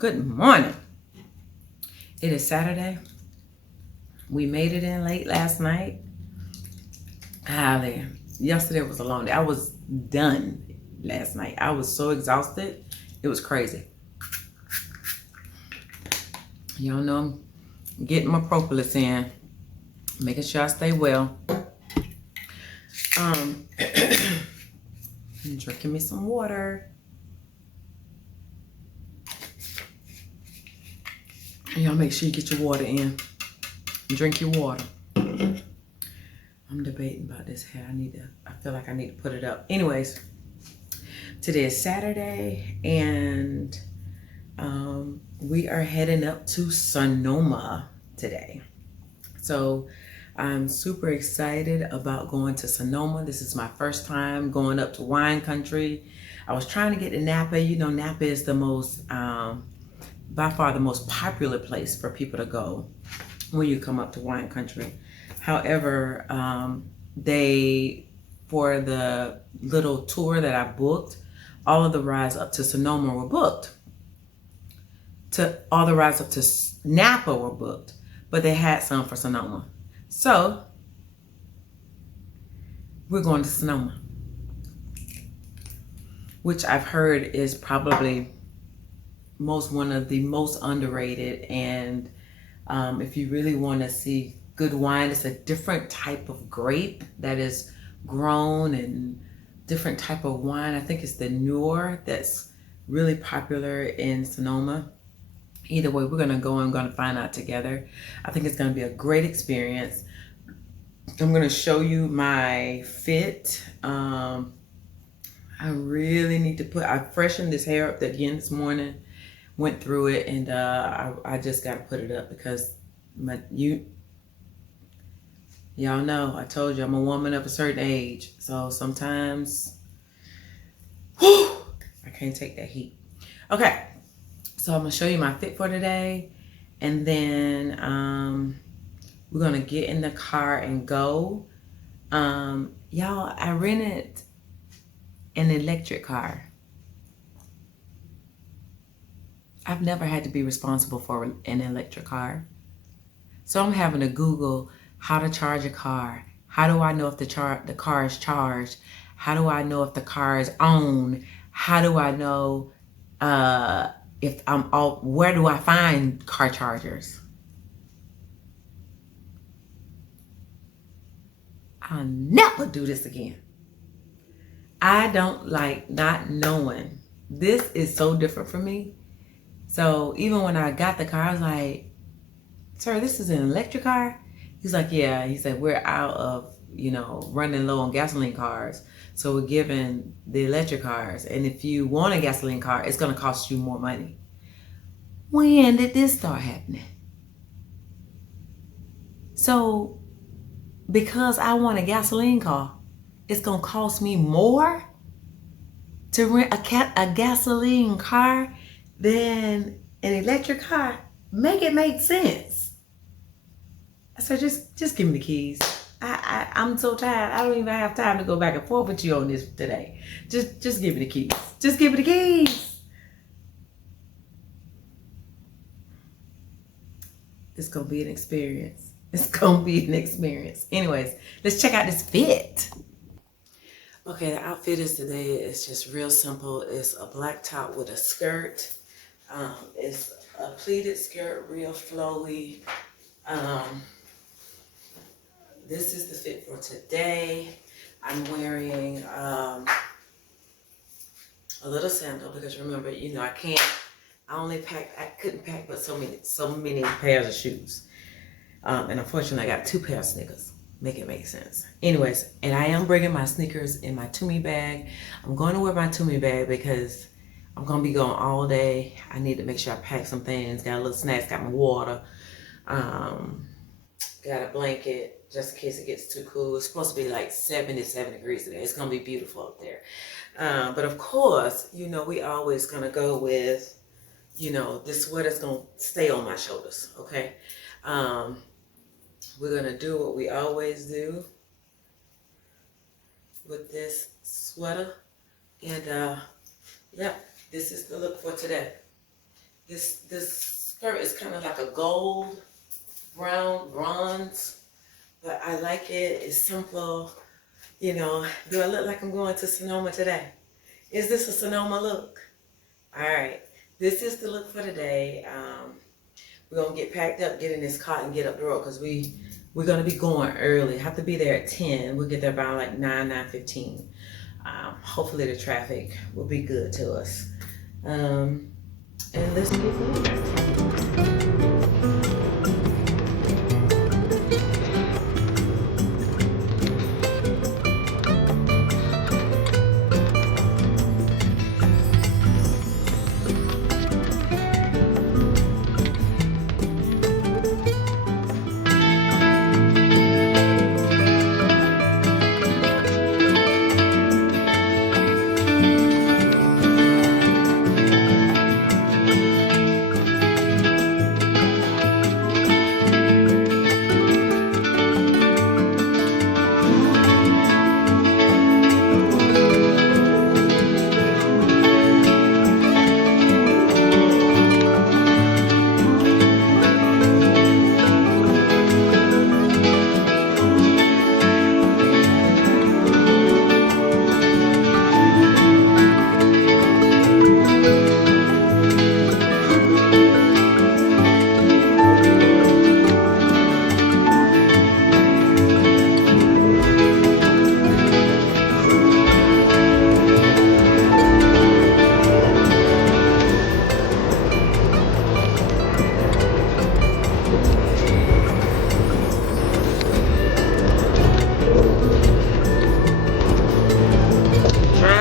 Good morning. It is Saturday. We made it in late last night. Yesterday was a long day. I was done last night. I was so exhausted. It was crazy. Y'all know I'm getting my propolis in, making sure I stay well. Drinking me some water. Y'all make sure you get your water in. Drink your water. I'm debating about this hair. I feel like I need to put it up. Anyways, today is Saturday and we are heading up to Sonoma today. So I'm super excited about going to Sonoma. This is my first time going up to wine country. I was trying to get to Napa. You know, Napa is the most, by far the most popular place for people to go when you come up to wine country. However, for the little tour that I booked, all of the rides up to Sonoma were booked. All the rides up to Napa were booked, but they had some for Sonoma. So we're going to Sonoma, which I've heard is probably one of the most underrated. And if you really want to see good wine, it's a different type of grape that is grown and different type of wine. I think it's the Noor that's really popular in Sonoma. Either way, we're going to go and going to find out together. I think it's going to be a great experience. I'm going to show you my fit. I really need to I freshened this hair up again this morning, went through it, and I just got to put it up because y'all know, I told you I'm a woman of a certain age. So sometimes, I can't take that heat. Okay. So I'm going to show you my fit for today, and then we're going to get in the car and go. Y'all, I rented an electric car. I've never had to be responsible for an electric car. So I'm having to Google how to charge a car. How do I know if the car is charged? How do I know if the car is on? How do I know where do I find car chargers? I'll never do this again. I don't like not knowing. This is so different for me. So even when I got the car, I was like, sir, this is an electric car? He's like, yeah. He said, we're out of, running low on gasoline cars. So we're giving the electric cars. And if you want a gasoline car, it's going to cost you more money. When did this start happening? So because I want a gasoline car, it's going to cost me more to rent a gasoline car than an electric car? Make it make sense. So just give me the keys. I'm so tired. I don't even have time to go back and forth with you on this today. Just give me the keys. Just give me the keys. It's going to be an experience. It's going to be an experience. Anyways, let's check out this fit. Okay, the outfit today is just real simple. It's a black top with a skirt. It's a pleated skirt, real flowy. This is the fit for today. I'm wearing a little sandal because remember, I couldn't pack but so many pairs of shoes. And unfortunately, I got 2 pairs of sneakers. Make it make sense. Anyways, and I am bringing my sneakers in my Toomey bag. I'm going to wear my Toomey bag because I'm going to be gone all day. I need to make sure I pack some things. Got a little snacks, got my water. Got a blanket just in case it gets too cool. It's supposed to be like 77 degrees today. It's going to be beautiful up there. But of course, we always going to go with, this sweater's going to stay on my shoulders, okay? We're going to do what we always do with this sweater. And, yeah, this is the look for today. This skirt is kind of like a gold, brown, bronze, but I like it. It's simple. You know, do I look like I'm going to Sonoma today? Is this a Sonoma look? All right, this is the look for today. We're gonna get packed up, get in this car, and get up the road because we're gonna be going early. Have to be there at 10. We'll get there about like 9:15. Hopefully the traffic will be good to us. And let's get moving.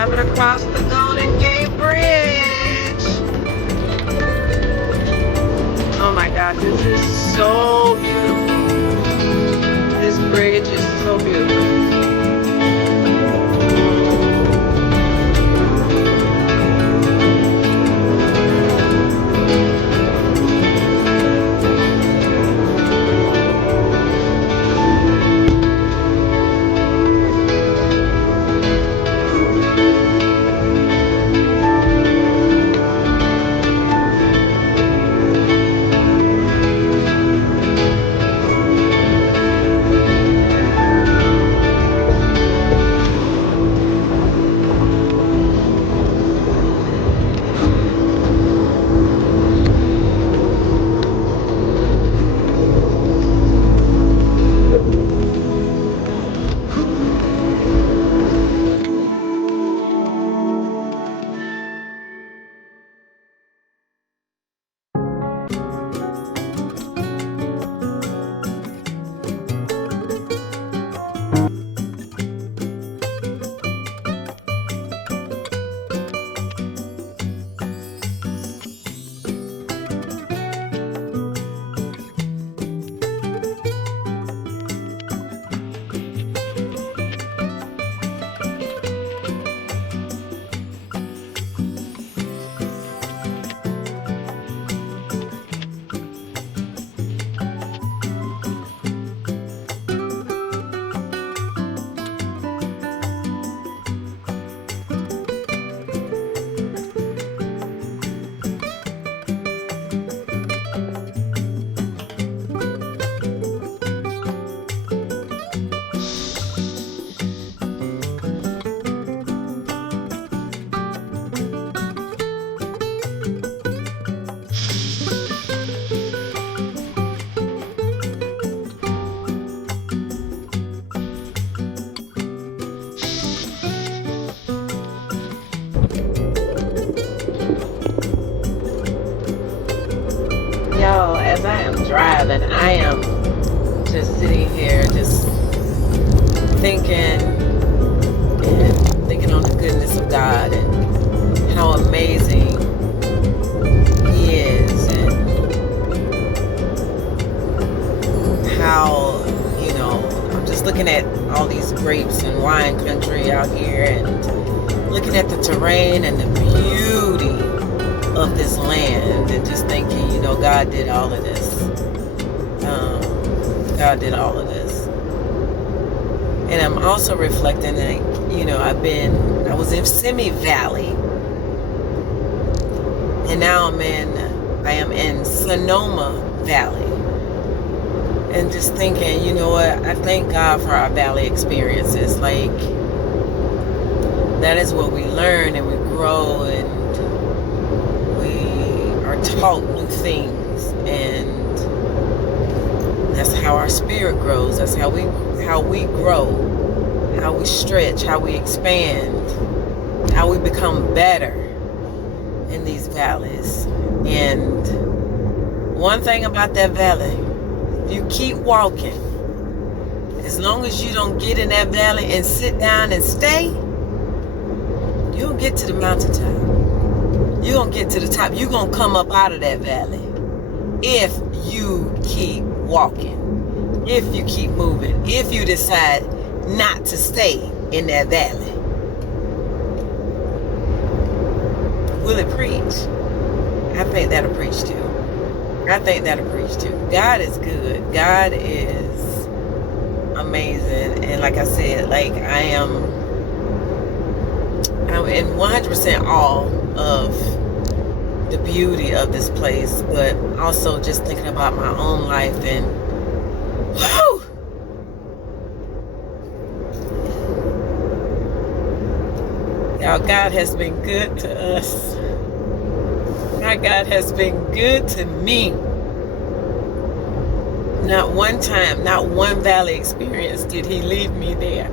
Across the Golden Gate Bridge. Oh my God, this is so beautiful. This bridge is so beautiful. As I am driving, I am just sitting here just thinking on the goodness of God and how amazing He is, and how, you know, I'm just looking at all these grapes and wine country out here and looking at the terrain and the beauty of this land and just thinking, you know, God did all of this. God did all of this. And I'm also reflecting that, you know, I was in Sonoma Valley, and now I'm in I am in Sonoma Valley. And just thinking, you know what, I thank God for our valley experiences. Like, that is what we learn and we grow and we are taught new things, and that's how our spirit grows. That's how we grow, how we stretch, how we expand, how we become better in these valleys. And one thing about that valley, if you keep walking, as long as you don't get in that valley and sit down and stay, you'll get to the mountaintop. You're going to get to the top. You're going to come up out of that valley if you keep walking, if you keep moving, if you decide not to stay in that valley. Will it preach? I think that'll preach too. I think that'll preach too. God is good. God is amazing. And like I said, like I'm in 100% awe of the beauty of this place, but also just thinking about my own life and whew, y'all, God has been good to us. My God has been good to me. Not one time, not one valley experience did he leave me there.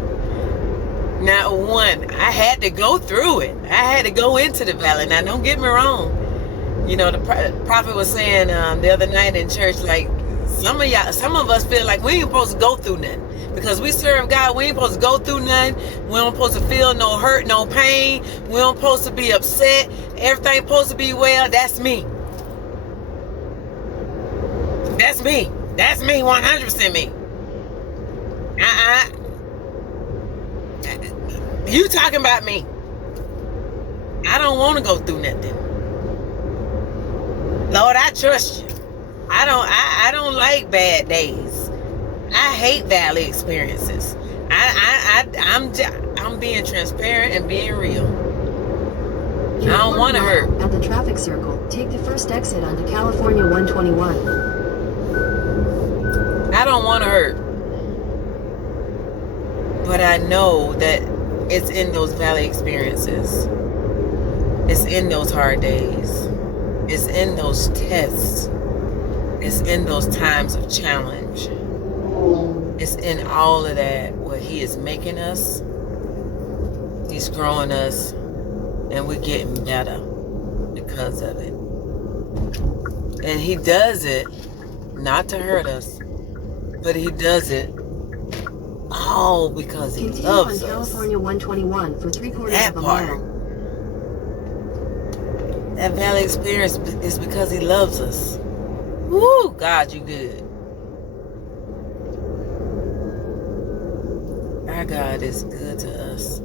Not one. I had to go through it. I had to go into the valley. Now, don't get me wrong. You know, the prophet was saying the other night in church, like, some of us feel like we ain't supposed to go through nothing. Because we serve God, we ain't supposed to go through nothing. We don't supposed to feel no hurt, no pain. We don't supposed to be upset. Everything supposed to be well. That's me. That's me. That's me, 100% me. You talking about me. I don't want to go through nothing. Lord, I trust you. I don't like bad days. I hate valley experiences. I'm being transparent and being real. I don't want to hurt. At the traffic circle, take the first exit onto California 121. I don't want to hurt. But I know that it's in those valley experiences. It's in those hard days. It's in those tests. It's in those times of challenge. It's in all of that where he is making us. He's growing us. And we're getting better because of it. And he does it not to hurt us, but he does it all because he loves us. California 121 for 3/4 that of a part. mile. That valley experience is because he loves us. Woo, God, you good. Our God is good to us.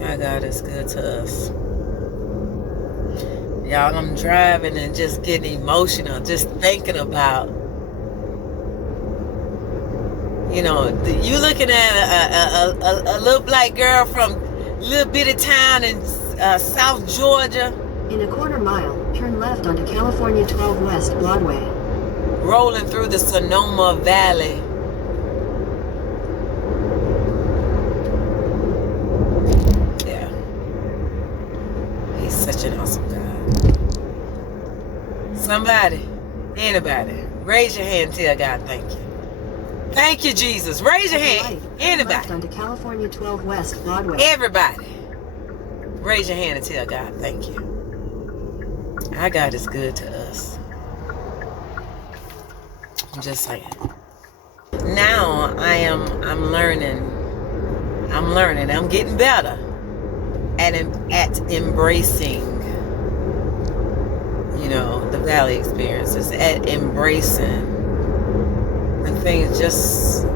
Our God is good to us. Y'all, I'm driving and just getting emotional, just thinking about, you know, you looking at a little black girl from a little bitty town in South Georgia. In a 1/4 mile, turn left onto California 12 West Broadway. Rolling through the Sonoma Valley. Yeah. He's such an awesome God. Somebody, anybody, raise your hand and tell God thank you. Thank you, Jesus. Raise your hand. Anybody. Left onto California 12 West Broadway. Everybody. Raise your hand and tell God thank you. Our God is good to us. I'm just saying. Now I'm learning. I'm getting better at embracing, you know, the valley experiences, at embracing when things just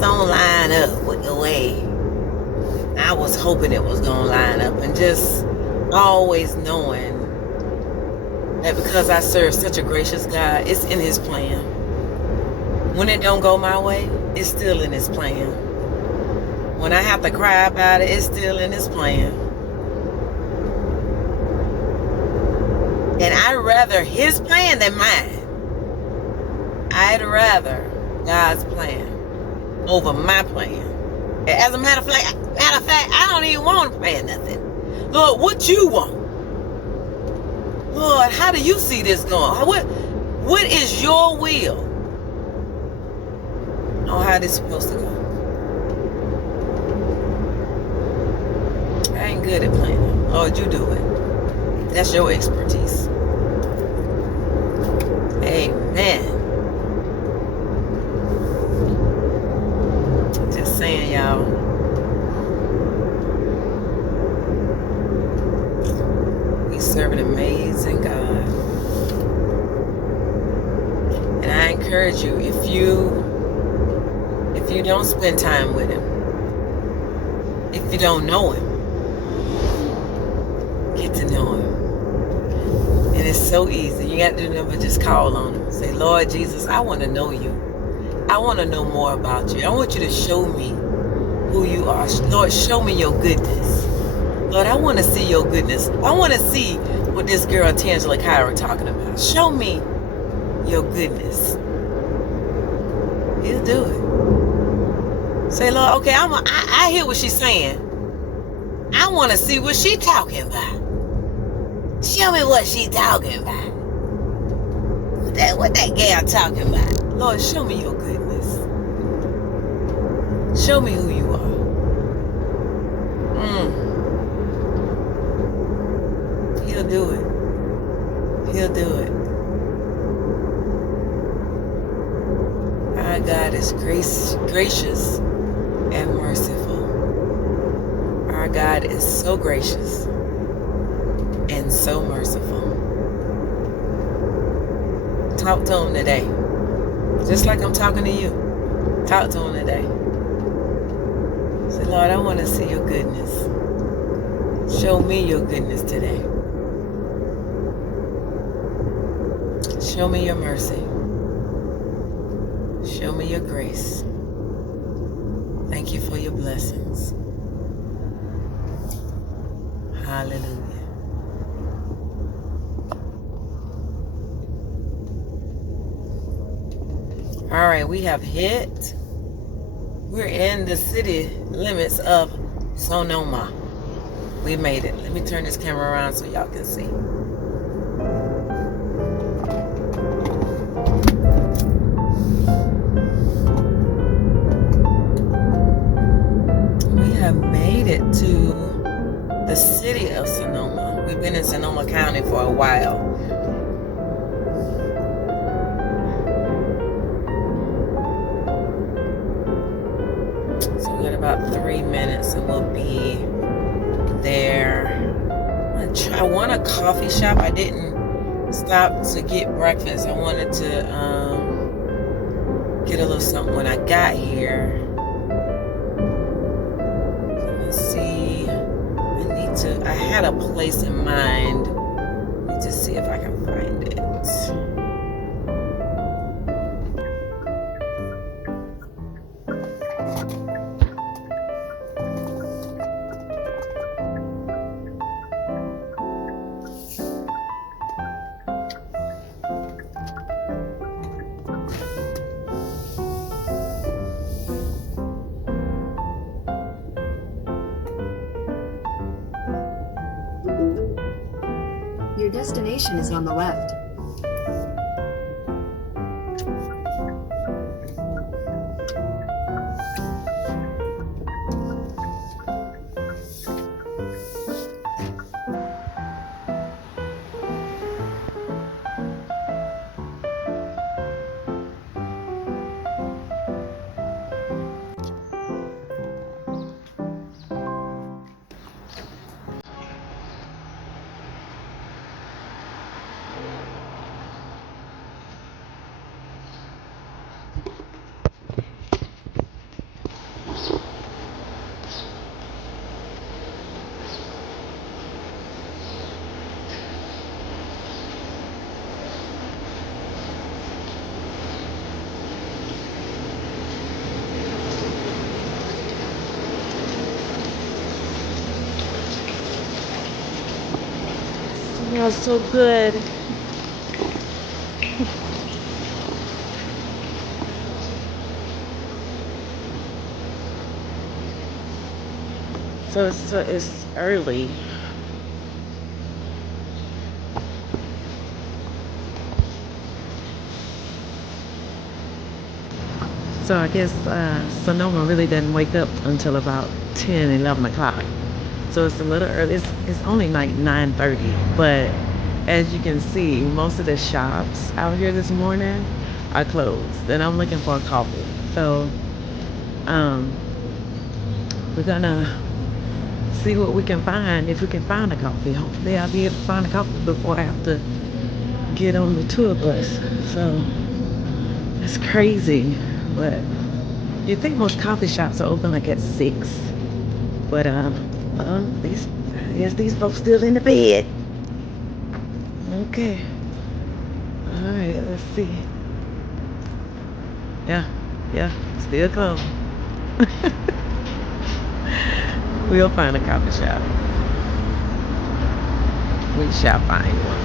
don't line up with the way I was hoping it was gonna line up, and just always knowing that because I serve such a gracious God, it's in his plan. When it don't go my way, it's still in his plan. When I have to cry about it, it's still in his plan. rather his plan than mine. I'd rather God's plan over my plan. As a matter of fact, I don't even want to plan nothing. Lord, what you want? Lord, how do you see this going? What is your will on how this is supposed to go? I ain't good at planning. Lord, you do it. That's your expertise. Amen. Just saying, y'all. We serve an amazing God. And I encourage you, if you don't spend time with him, if you don't know him, get to know him. And it's so easy. You got to do nothing but just call on him. Say, Lord Jesus, I want to know you. I want to know more about you. I want you to show me who you are. Lord, show me your goodness. Lord, I want to see your goodness. I want to see what this girl Tangela Kyra talking about. Show me your goodness. He'll do it. Say, Lord, okay, I hear what she's saying. I want to see what she's talking about. Show me what she's talking about. What that gal talking about? Lord, show me your goodness. Show me who you are. He'll do it. He'll do it. Our God is gracious and merciful. Our God is so gracious and so merciful. Talk to him today. Just like I'm talking to you. Talk to him today. Say, Lord, I want to see your goodness. Show me your goodness today. Show me your mercy. Show me your grace. Thank you for your blessings. Hallelujah. All right, we're in the city limits of Sonoma. We made it. Let me turn this camera around so y'all can see. We have made it to the city of Sonoma. We've been in Sonoma County for a while. About 3 minutes and we'll be there. I want a coffee shop. I didn't stop to get breakfast. I wanted to get a little something when I got here. Let's see. I had a place in mind. Let me just see if I can find it. Your destination is on the left. Smells so good. So it's early. So I guess Sonoma really doesn't wake up until about 10, 11 o'clock. So it's a little early. It's only like 9:30. But as you can see, most of the shops out here this morning are closed. And I'm looking for a coffee. So um, we're gonna see what we can find. If we can find a coffee, hopefully I'll be able to find a coffee before I have to get on the tour bus. So it's crazy, but you think most coffee shops are open like at 6, but these, I guess these folks still in the bed. Okay, all right, let's see. Yeah, yeah, still closed. We'll find a coffee shop. We shall find one.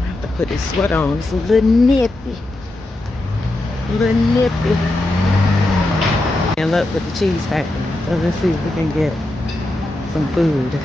I have to put this sweater on. It's a little nippy. A little nippy. And look with the cheese factory. So let's see if we can get some food.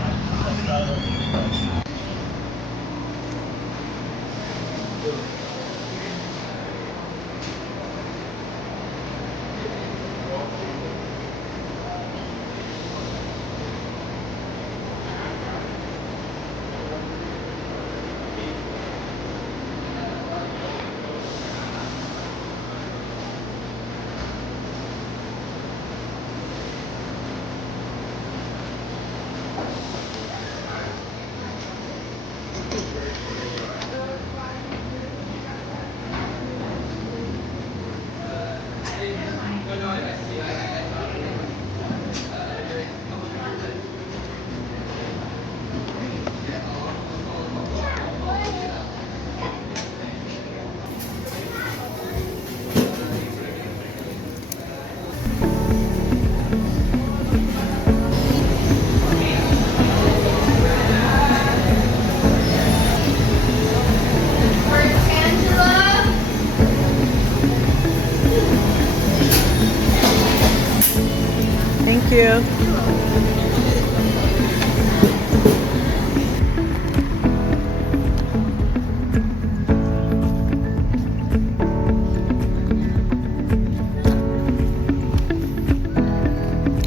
Thank you.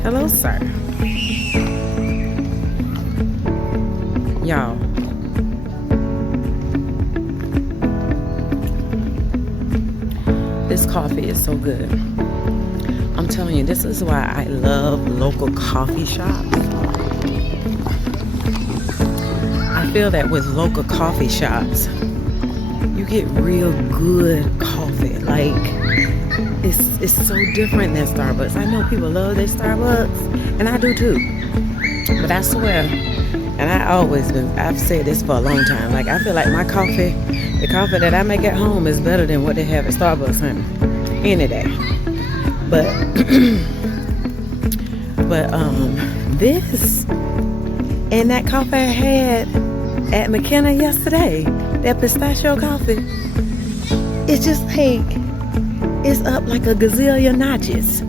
Hello, sir. Y'all. This coffee is so good. I'm telling you, this is why I love local coffee shops. I feel that with local coffee shops, you get real good coffee. Like, it's so different than Starbucks. I know people love their Starbucks, and I do too. But I swear, and I've said this for a long time, like, I feel like my coffee, the coffee that I make at home is better than what they have at Starbucks, honey, any day. But this and that coffee I had at McKenna yesterday, that pistachio coffee, it's just like, it's up like a gazillion notches.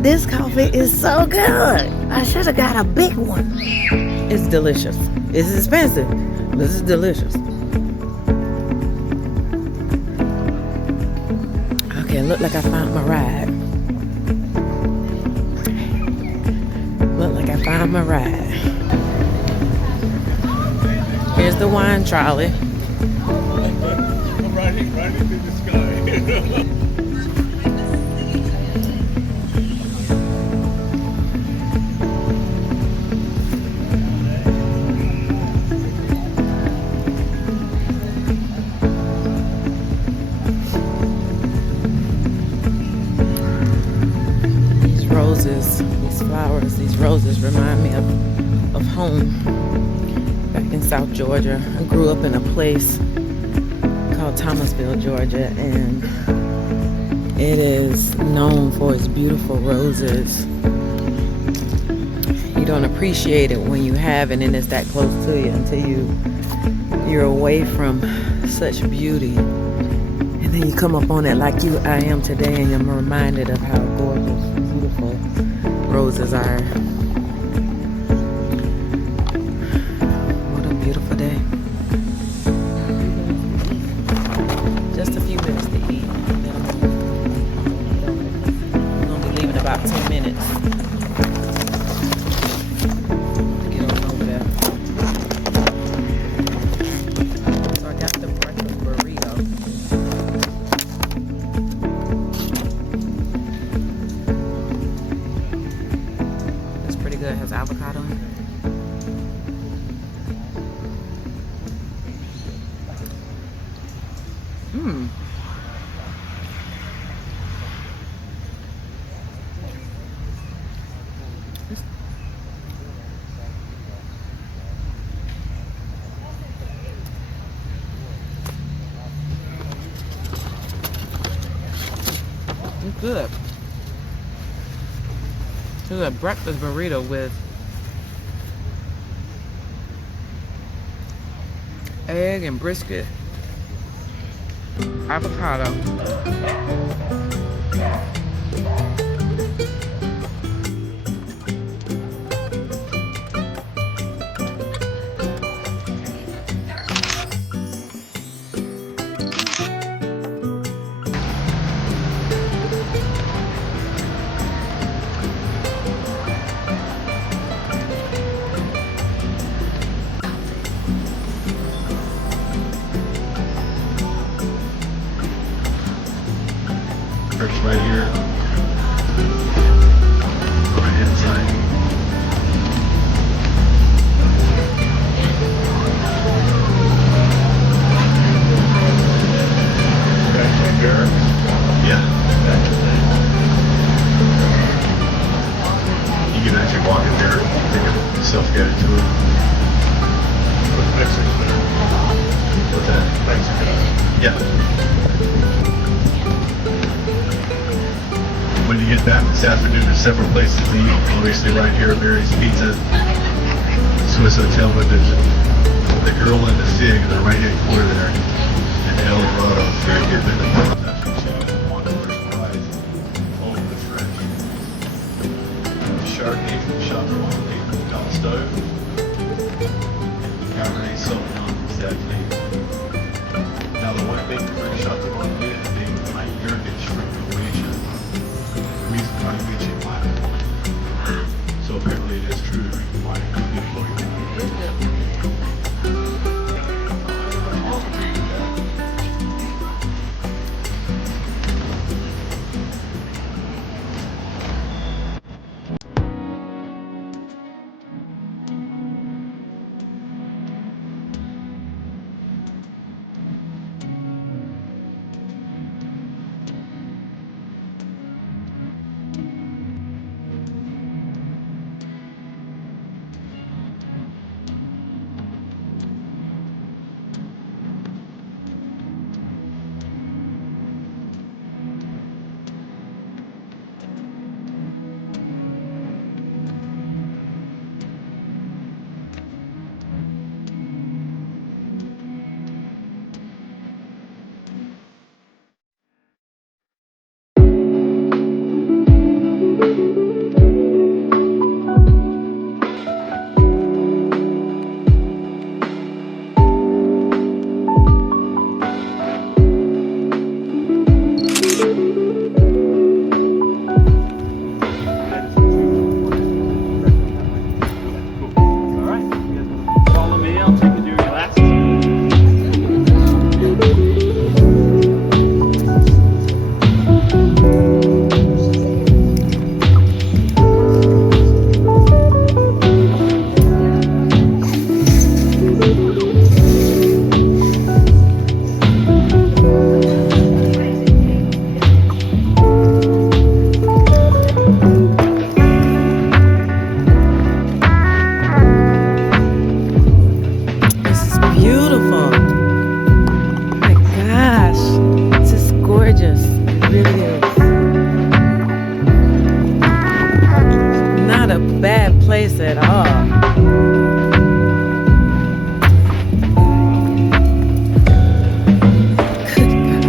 This coffee is so good. I should have got a big one. It's delicious. It's expensive, but it's delicious. Okay, look like I found my ride. Look like I found my ride. Here's the wine trolley. I'm riding through the sky. These flowers, these roses remind me of home back in South Georgia. I grew up in a place called Thomasville, Georgia, and it is known for its beautiful roses. You don't appreciate it when you have it and it's that close to you until you're away from such beauty. And then you come up on it like I am today, and I'm reminded of how gorgeous, beautiful roses are. What a beautiful day. Just a few minutes to eat. And then I'm gonna be leaving about 10 minutes. Get on over there. So I got the breakfast burrito. It's pretty good. It has avocado in it. Mmm. It's good. It's a breakfast burrito with egg and brisket, avocado. Right here, right hand side. Yeah. You can actually walk in there, take a self-guided tour. What's that? Yeah. When you get back this afternoon, there's several places to eat. Obviously right here, Mary's Pizza, Swiss Hotel, but there's the Girl and the Fig in the right hand corner there. And El Dorado, very good. That's one of the first fries over the French. Chardonnay from Chateaubriand on the stove. Cabernet Sauvignon from Saturday. Now the white bacon from Chateaubriand is being my heritage from Croatia. Reason why we cheap wine. So apparently it is true to drink wine and good for you. place at all. Good God.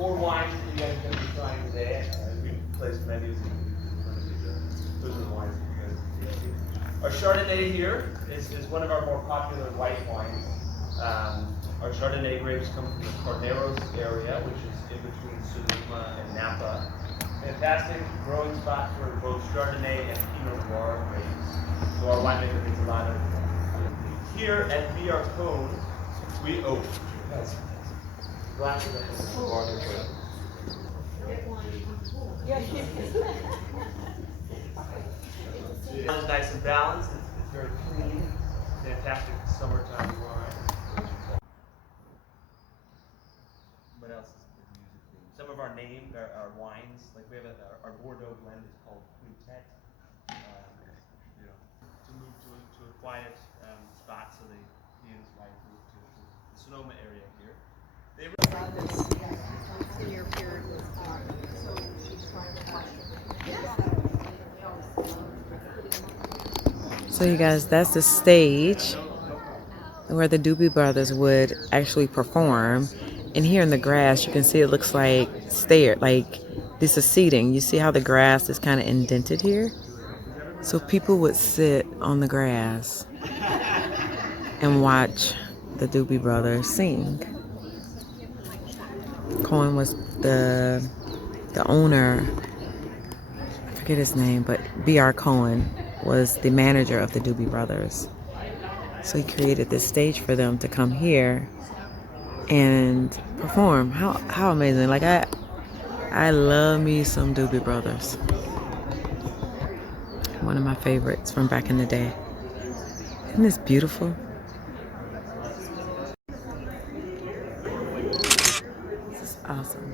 4 wines that you guys are going to be trying today. We placed menus in front of you. Those are the wines that you guys can see. Our Chardonnay here is one of our more popular white wines. Our Chardonnay grapes come from the Carneros area, which is in between Sonoma and Napa. Fantastic growing spot for both Chardonnay and Pinot Noir grapes. So our winemaker gets a lot of here at VR Cone. We glasses up in the bar. It's nice and balanced. It's very clean. Fantastic summertime wine. What else is good musically? Some of our wines, like we have our Bordeaux blend is called Quintet. To move to a quiet spot, so he and his wife moved to the Sonoma area here. So you guys, that's the stage where the Doobie Brothers would actually perform. And here in the grass, you can see it looks like this is seating. You see how the grass is kind of indented here? So people would sit on the grass and watch the Doobie Brothers sing. Cohen was the owner, I forget his name, but B.R. Cohen was the manager of the Doobie Brothers. So he created this stage for them to come here and perform. How amazing. Like I love me some Doobie Brothers. One of my favorites from back in the day. Isn't this beautiful? This is awesome.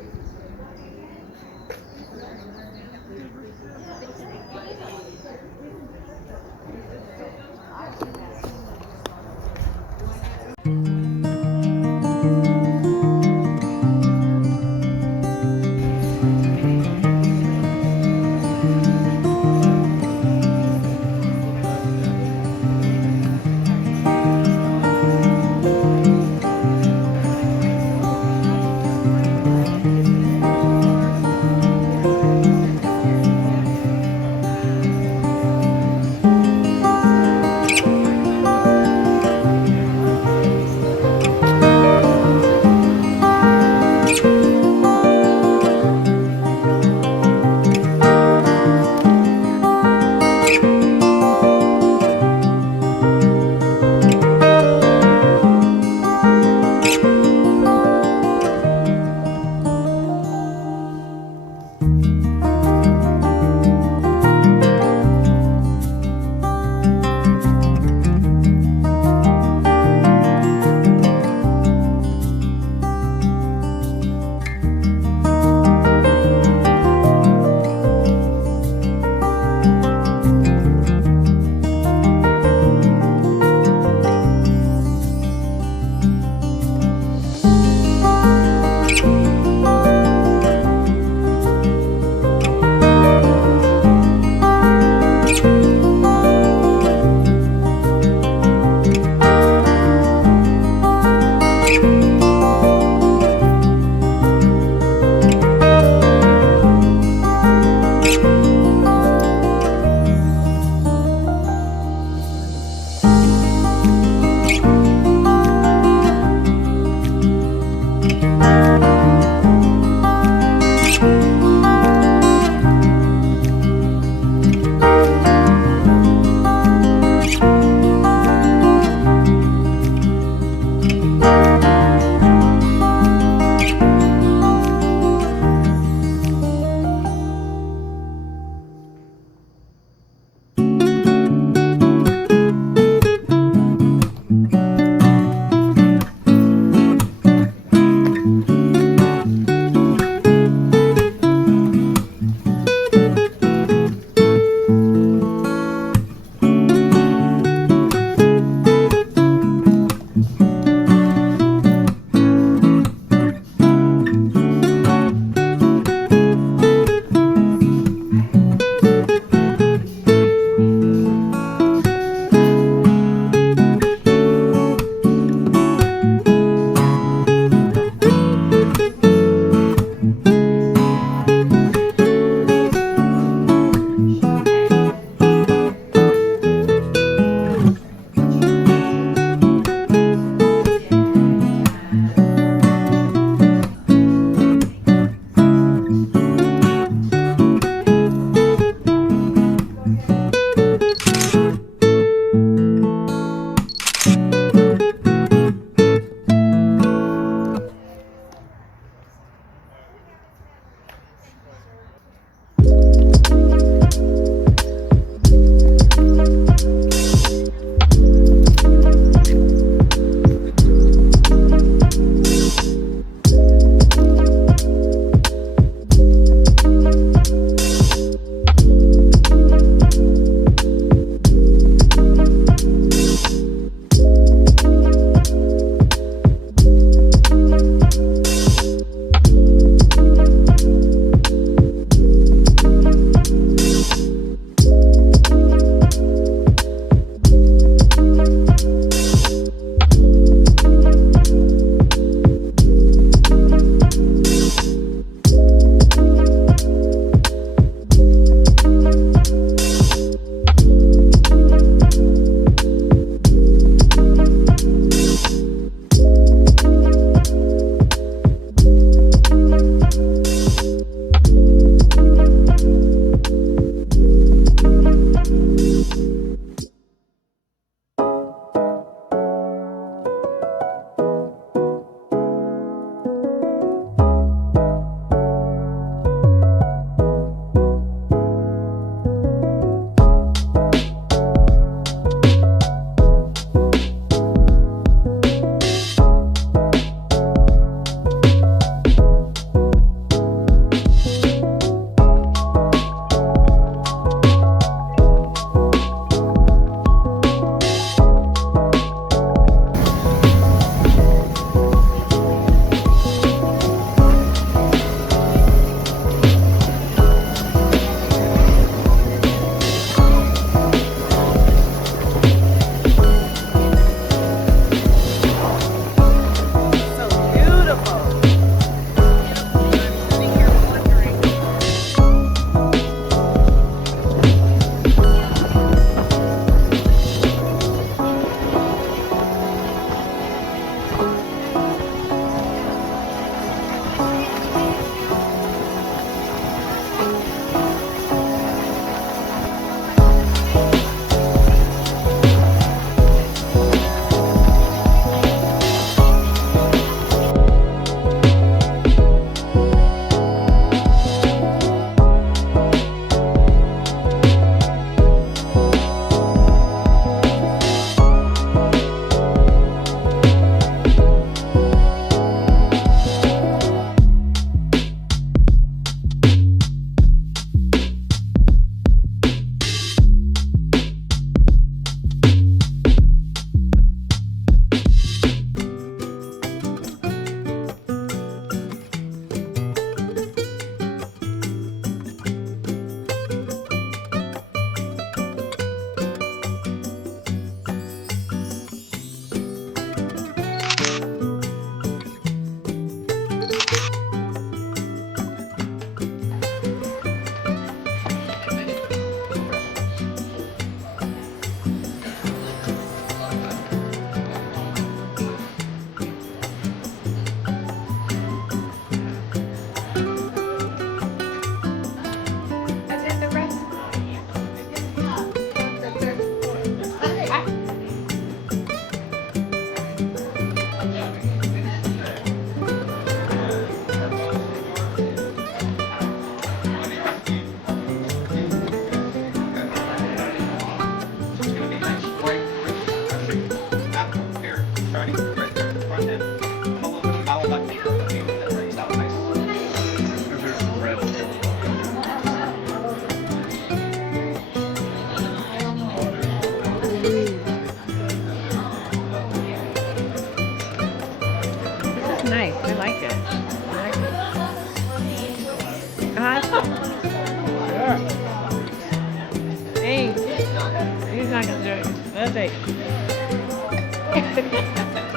not gonna do it. Let's take.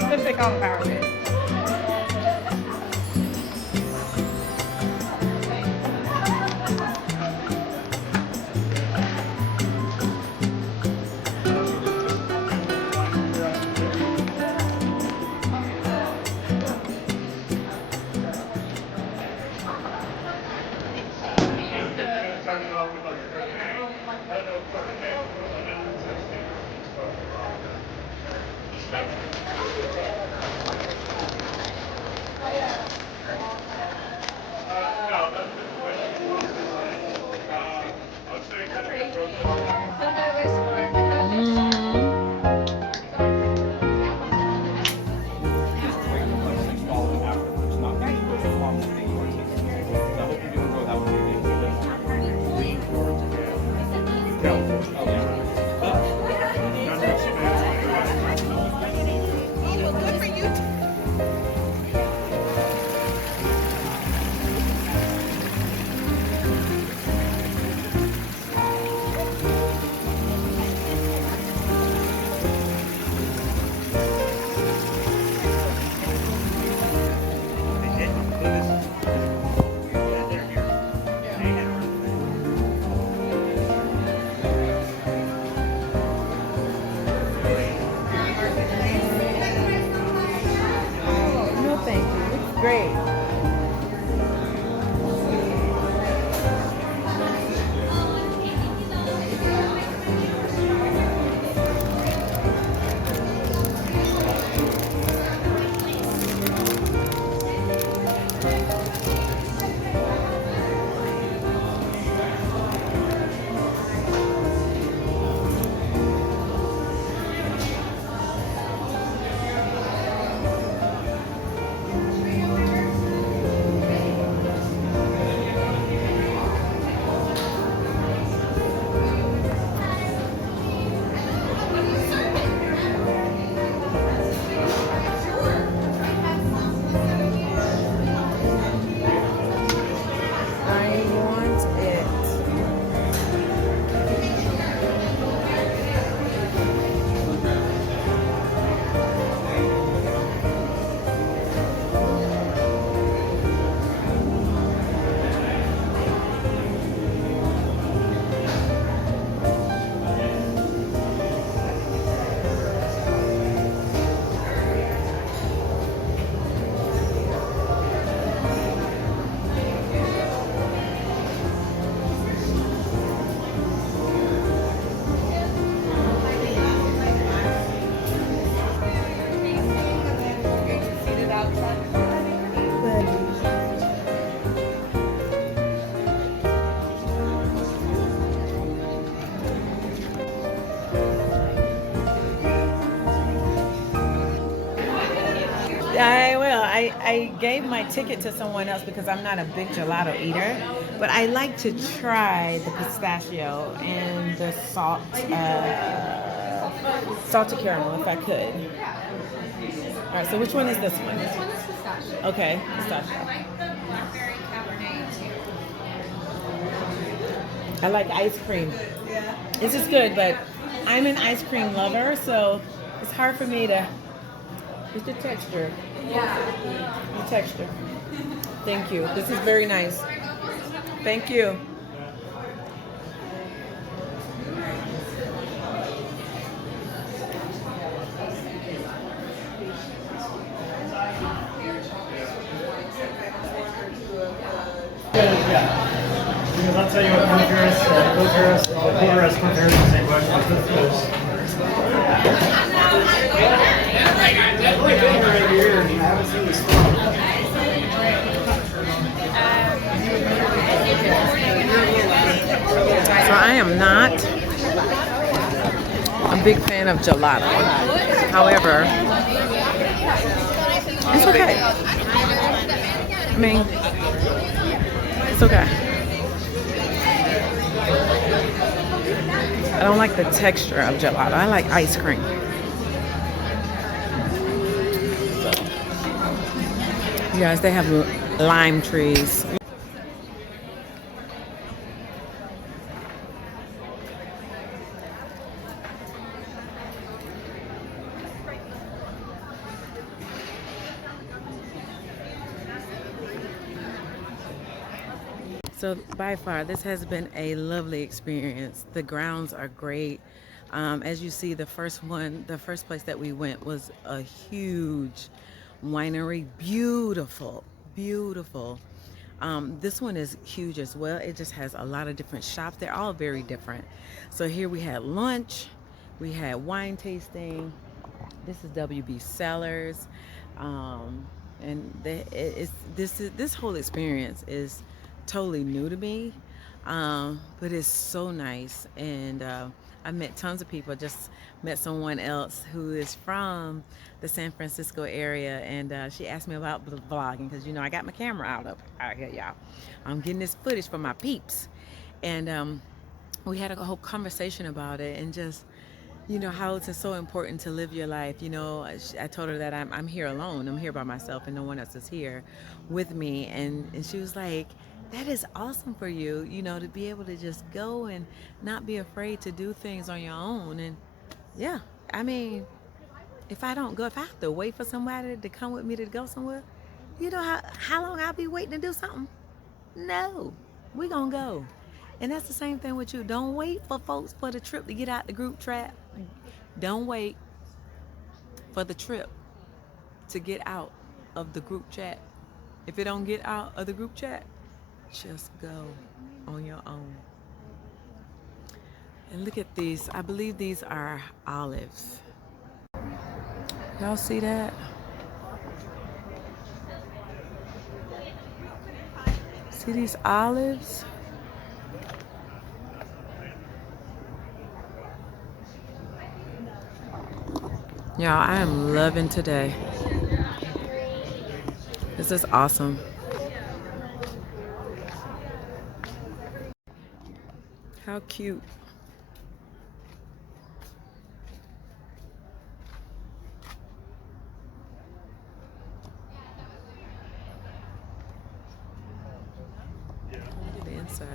Let's take all the power of it. Great. I will. I gave my ticket to someone else because I'm not a big gelato eater, but I like to try the pistachio and the salted caramel if I could. All right, so which one is this one? This one is pistachio. Okay, pistachio. I like the blackberry cabernet too. I like ice cream. This is good, but I'm an ice cream lover, so it's hard for me to. It's the texture. Yeah. The texture. Thank you. This is very nice. Thank you. Because I'll tell you what, compares the same question. So I am not a big fan of gelato. However, it's okay. I mean, it's okay. I don't like the texture of gelato. I like ice cream. You guys, they have lime trees. So by far, this has been a lovely experience. The grounds are great. As you see, the first place that we went was a huge winery. Beautiful, beautiful. This one is huge as well. It just has a lot of different shops. They're all very different. So here we had lunch, we had wine tasting. This is WB Cellars, and this whole experience is totally new to me, but it's so nice. And I met tons of people. Just met someone else who is from the San Francisco area, and she asked me about vlogging because, you know, I got my camera out here, y'all. I'm getting this footage for my peeps, and we had a whole conversation about it, and just, you know, how it's so important to live your life. You know, I told her that I'm here alone. I'm here by myself, and no one else is here with me. And she was like, that is awesome for you, you know, to be able to just go and not be afraid to do things on your own. And yeah, I mean, if I don't go, if I have to wait for somebody to come with me to go somewhere, you know how long I'll be waiting to do something? No, we gonna go. And that's the same thing with you. Don't wait for folks for the trip to get out the group chat. Don't wait for the trip to get out of the group chat. If it don't get out of the group chat, just go on your own. And look at these. I believe these are olives. Y'all see that? See these olives? Y'all, I am loving today. This is awesome. How cute. Look at the inside.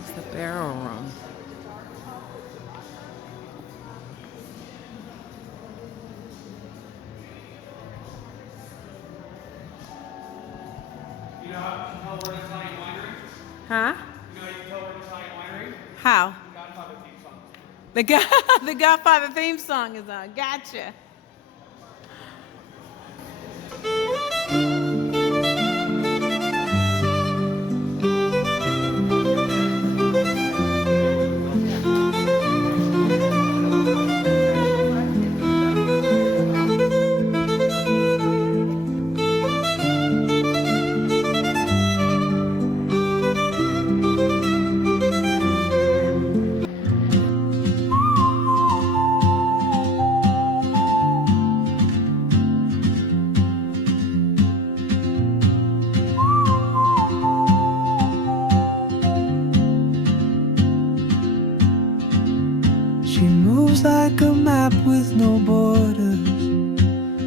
It's the barrel room. You know how we're an Italian winery? Huh? You know how you can tell we're an Italian winery? How? Godfather theme song. The Godfather theme song is on. Gotcha. She moves like a map with no borders,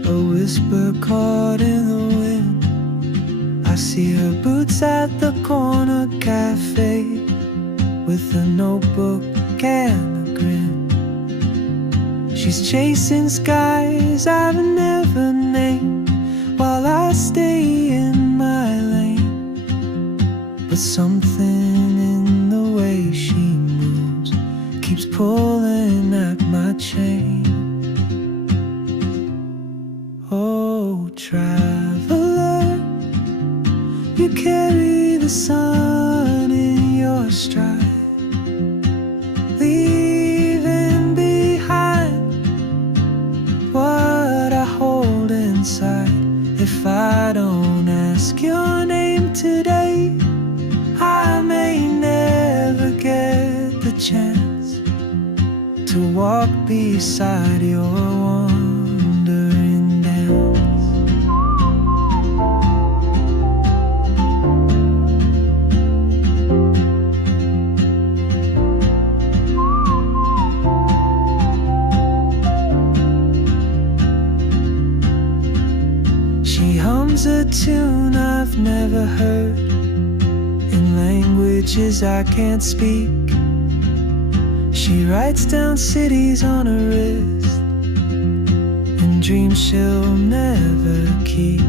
a whisper caught in the wind. I see her boots at the corner cafe with a notebook and a grin. She's chasing skies I've never named while I stay in my lane. But something in the way she moves keeps pulling at my chain. Oh, traveler, you carry the sun in your stride, leaving behind what I hold inside. If I don't ask your name today, I may never get the chance to walk beside your wandering dance. She hums a tune I've never heard in languages I can't speak. She writes down cities on her wrist and dreams she'll never keep.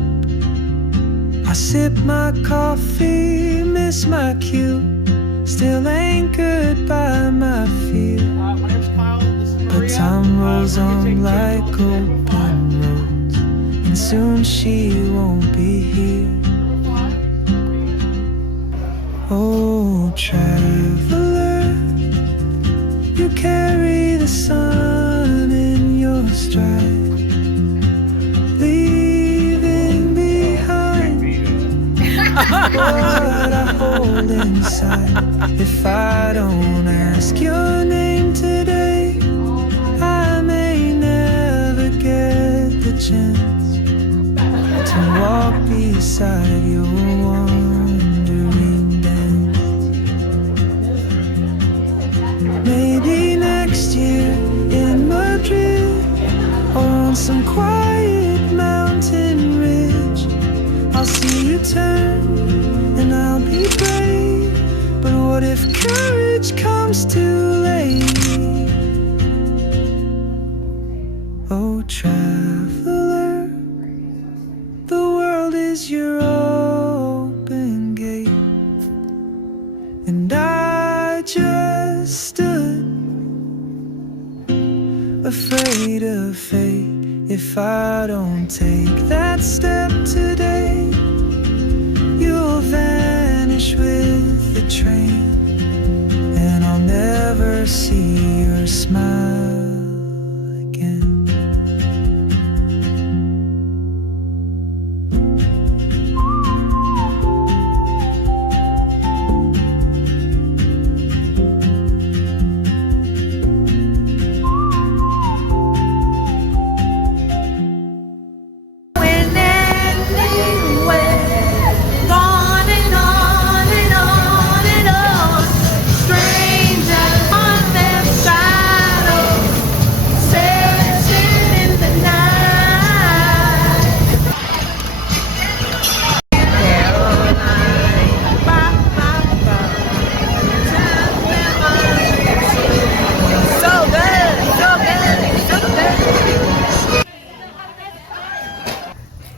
I sip my coffee, miss my cue, still anchored by my fear. My name's Kyle. This is Maria. But time rolls We're gonna on take like Jake home open to roads, and soon she won't be here. Oh, traveler, you carry the sun in your stride, leaving behind what I hold inside. If I don't ask your name today, I may never get the chance to walk beside your wandering dance. Maybe next year in Madrid, or on some quiet mountain ridge, I'll see you turn and I'll be brave. But what if courage comes too late? Oh, traveler, the world is your open gate, and I just stood afraid of fate. If I don't take that step today, you'll vanish with the train, and I'll never see your smile again.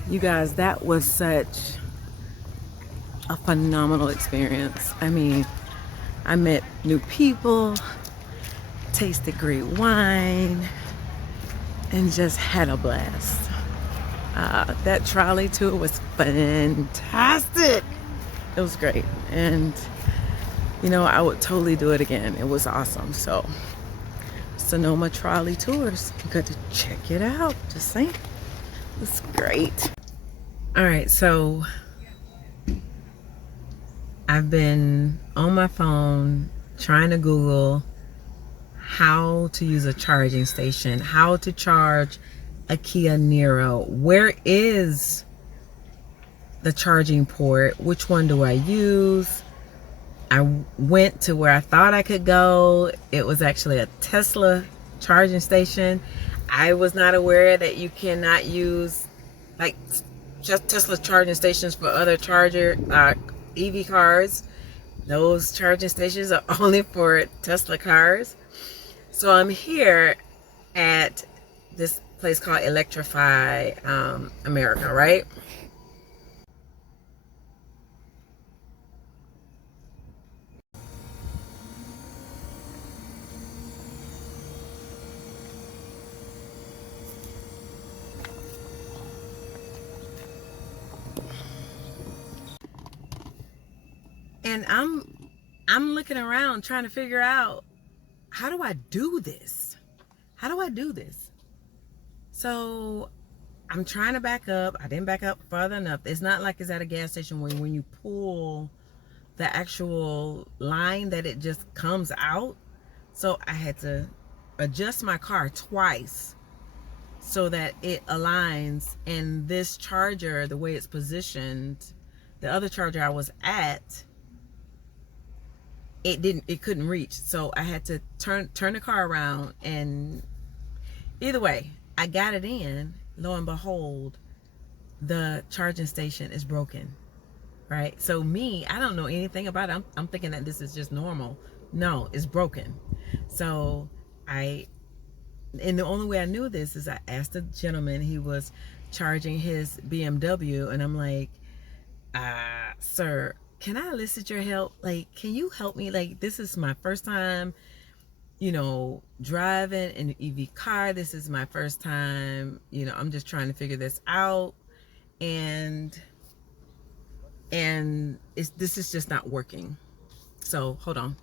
You guys, that was such a phenomenal experience. I mean, I met new people, tasted great wine, and just had a blast. That trolley tour was fantastic. It was great. And, you know, I would totally do it again. It was awesome. So, Sonoma Trolley Tours. You got to check it out. Just saying. It's great. All right, so I've been on my phone trying to Google how to use a charging station, how to charge a Kia Niro. Where is the charging port? Which one do I use? I went to where I thought I could go. It was actually a Tesla charging station. I was not aware that you cannot use like just Tesla charging stations for other EV cars. Those charging stations are only for Tesla cars. So I'm here at this place called Electrify America, right? And I'm looking around trying to figure out, how do I do this? How do I do this? So I'm trying to back up. I didn't back up further enough. It's not like it's at a gas station where when you pull the actual line that it just comes out. So I had to adjust my car twice so that it aligns. And this charger, the way it's positioned, the other charger I was at, it couldn't reach. So I had to turn the car around, and either way, I got it in. Lo and behold, the charging station is broken, right? So I don't know anything about it. I'm thinking that this is just normal. No, it's broken. So and the only way I knew this is I asked the gentleman. He was charging his BMW, and I'm like, sir, can I elicit your help? Like, can you help me? Like, this is my first time, you know, driving an EV car. This is my first time, you know, I'm just trying to figure this out. And this is just not working. So hold on.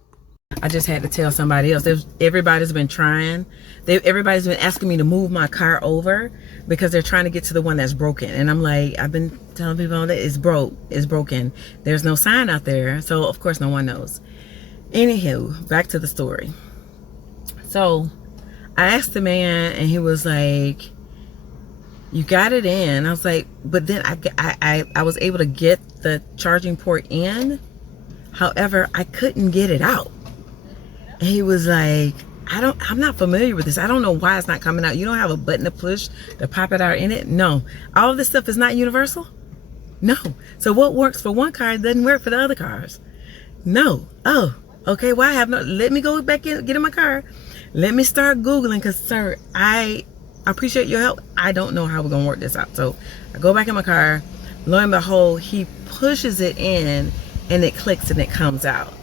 I just had to tell somebody else. Everybody's been trying. Everybody's been asking me to move my car over because they're trying to get to the one that's broken. And I'm like, I've been telling people that it's broken. There's no sign out there. So of course no one knows. Anywho, back to the story. So I asked the man and he was like, you got it in. I was like, but then I was able to get the charging port in. However, I couldn't get it out. And he was like, I'm not familiar with this. I don't know why it's not coming out. You don't have a button to push to pop it out in it? No. All of this stuff is not universal? No. So what works for one car doesn't work for the other cars? No. Oh, okay. Well, I have no, let me go back in, get in my car. Let me start Googling because, sir, I appreciate your help. I don't know how we're going to work this out. So I go back in my car. Lo and behold, he pushes it in and it clicks and it comes out.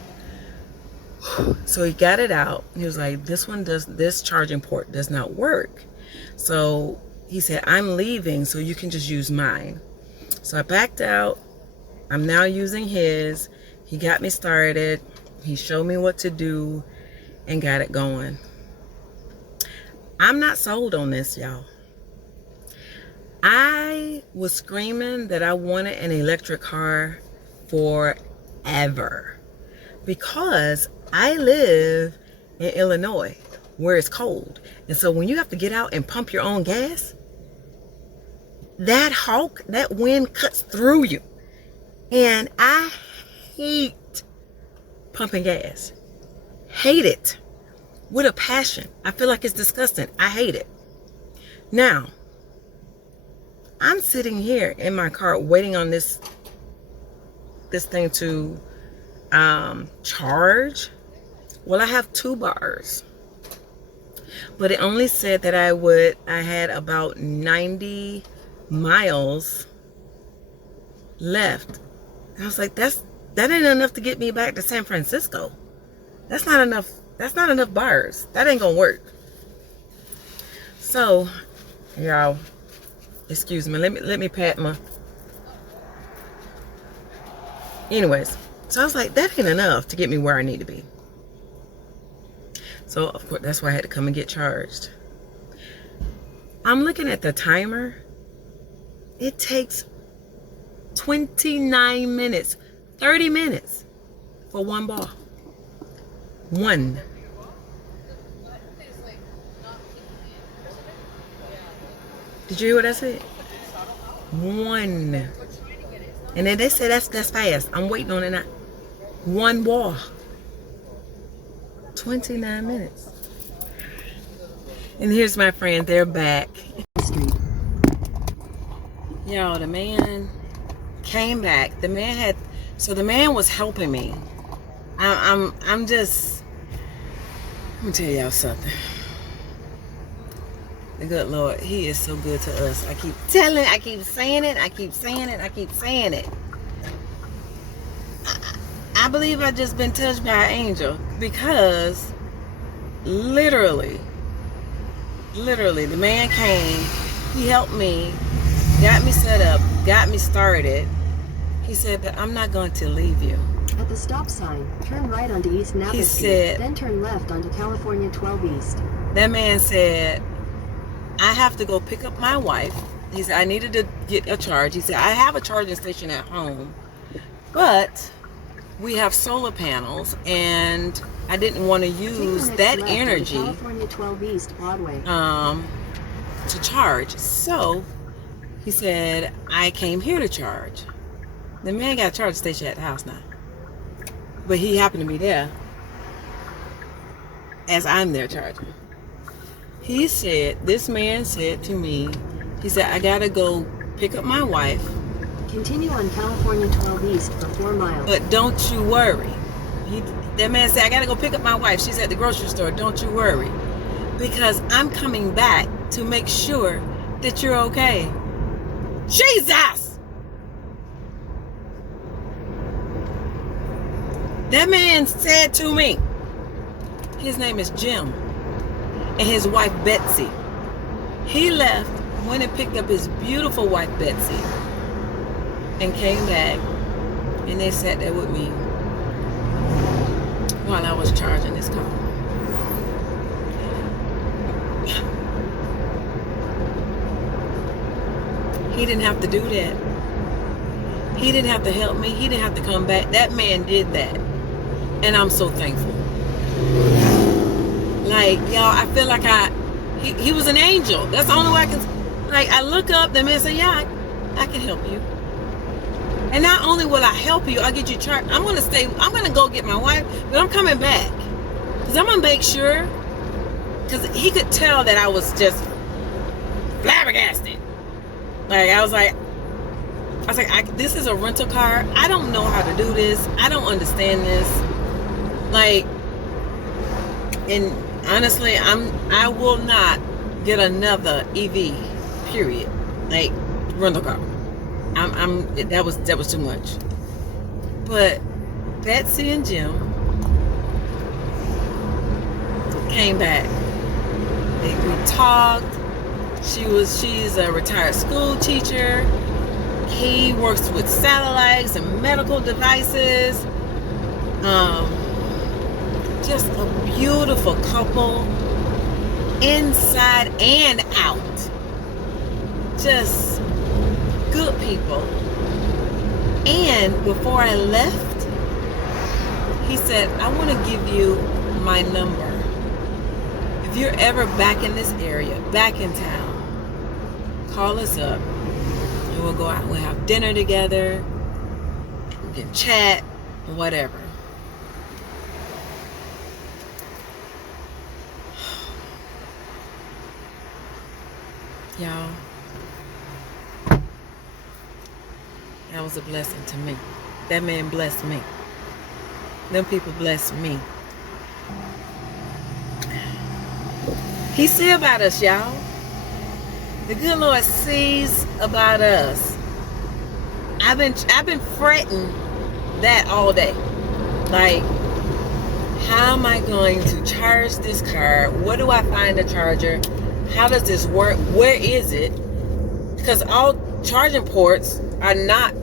So he got it out. He was like, this charging port does not work. So he said, I'm leaving so you can just use mine. So I backed out. I'm now using his. He got me started. He showed me what to do and got it going. I'm not sold on this, y'all. I was screaming that I wanted an electric car forever because I live in Illinois where it's cold. And so when you have to get out and pump your own gas, that wind cuts through you. And I hate pumping gas. Hate it. With a passion. I feel like it's disgusting. I hate it. Now, I'm sitting here in my car waiting on this thing to charge. Well, I have 2 bars. But it only said that I had about 90 miles left. And I was like, that ain't enough to get me back to San Francisco. That's not enough. That's not enough bars. That ain't gonna work. So, y'all, excuse me. Let me pat my. Anyways, so I was like, that ain't enough to get me where I need to be. So of course that's why I had to come and get charged. I'm looking at the timer. It takes 29 minutes, 30 minutes for 1 bar. 1. Did you hear what I said? 1. And then they say that's fast. I'm waiting on it now. 1 bar. 29 minutes. And here's my friend. They're back. Y'all, the man came back. The man was helping me. I'm just, let me tell y'all something. The good Lord, he is so good to us. I keep saying it. I believe I just been touched by an angel because literally, the man came, he helped me, got me set up, got me started. He said, but I'm not going to leave you. At the stop sign, turn right onto East Napa Street, then turn left onto California 12 East. That man said, I have to go pick up my wife. He said, I needed to get a charge. He said, I have a charging station at home, but we have solar panels, and I didn't want to use that energy California 12 East, Broadway. to charge. So he said, I came here to charge. The man got a charging station at the house now, but he happened to be there as I'm there charging. He said, this man said to me, he said, I gotta go pick up my wife. Continue on California 12 East for 4 miles. But don't you worry. That man said, I gotta go pick up my wife. She's at the grocery store. Don't you worry. Because I'm coming back to make sure that you're okay. Jesus! That man said to me, his name is Jim, and his wife Betsy. He left, went and picked up his beautiful wife Betsy, and came back, and they sat there with me while I was charging this car. He didn't have to do that. He didn't have to help me. He didn't have to come back. That man did that. And I'm so thankful. Like, y'all, I feel like he was an angel. That's the only way I can, like, I look up, the man say, yeah, I can help you. And not only will I help you, I'll get you charged. I'm going to go get my wife, but I'm coming back. Because I'm going to make sure, because he could tell that I was just flabbergasted. Like, I was like, this is a rental car. I don't know how to do this. I don't understand this. Like, and honestly, I will not get another EV, period. Like, rental car. That was too much. But Betsy and Jim came back. We talked. She's a retired school teacher. He works with satellites and medical devices. Just a beautiful couple, inside and out. Just good people. And before I left, he said, I want to give you my number. If you're ever back in this area, back in town, call us up and we'll go out and we'll have dinner together, we can chat, whatever. Y'all, that was a blessing to me. That man blessed me. Them people blessed me. He see about us, y'all. The good Lord sees about us. I've been fretting that all day. Like, how am I going to charge this car? Where do I find a charger? How does this work? Where is it? Because all charging ports are not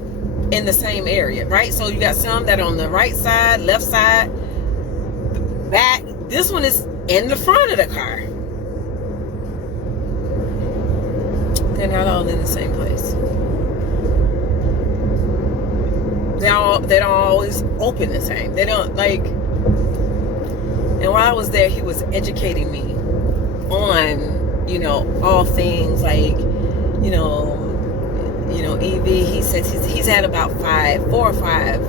in the same area, right? So you got some that are on the right side, left side, back. This one is in the front of the car. They're not all in the same place. They don't always open the same. They don't, like. And while I was there, he was educating me on, you know, all things like, you know, EV. He said he's had about 4 or 5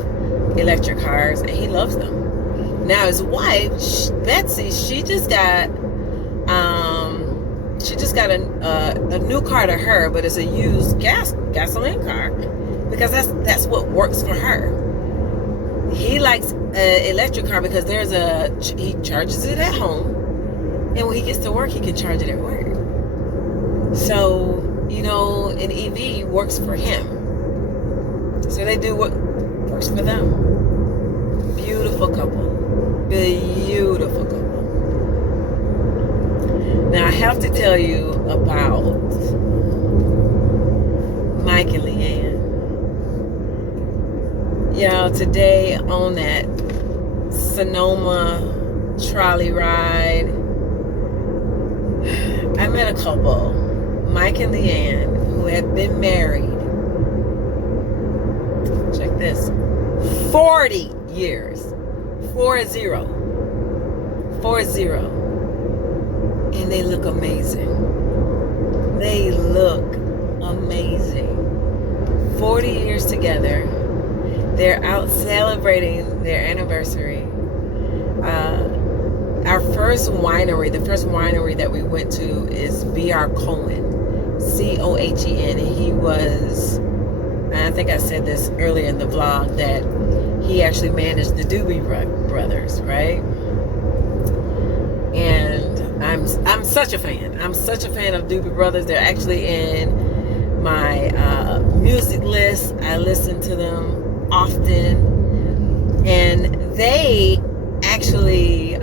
electric cars, and he loves them. Now his wife, Betsy, she just got a new car to her, but it's a used gasoline car, because that's what works for her. He likes an electric car because he charges it at home, and when he gets to work, he can charge it at work. So, you know, an EV works for him. So they do what works for them. Beautiful couple. Beautiful couple. Now, I have to tell you about Mike and Leanne. Y'all, today on that Sonoma trolley ride, I met a couple, Mike and Leanne, who had been married, check this, 40 years. 40. And they look amazing. They look amazing. 40 years together. They're out celebrating their anniversary. Our first winery, the first winery that we went to is B.R. Cohen, C-O-H-E-N. And he was, and I think I said this earlier in the vlog, that he actually managed the Doobie Brothers, right? And I'm such a fan. I'm such a fan of Doobie Brothers. They're actually in my music list. I listen to them often. And they actually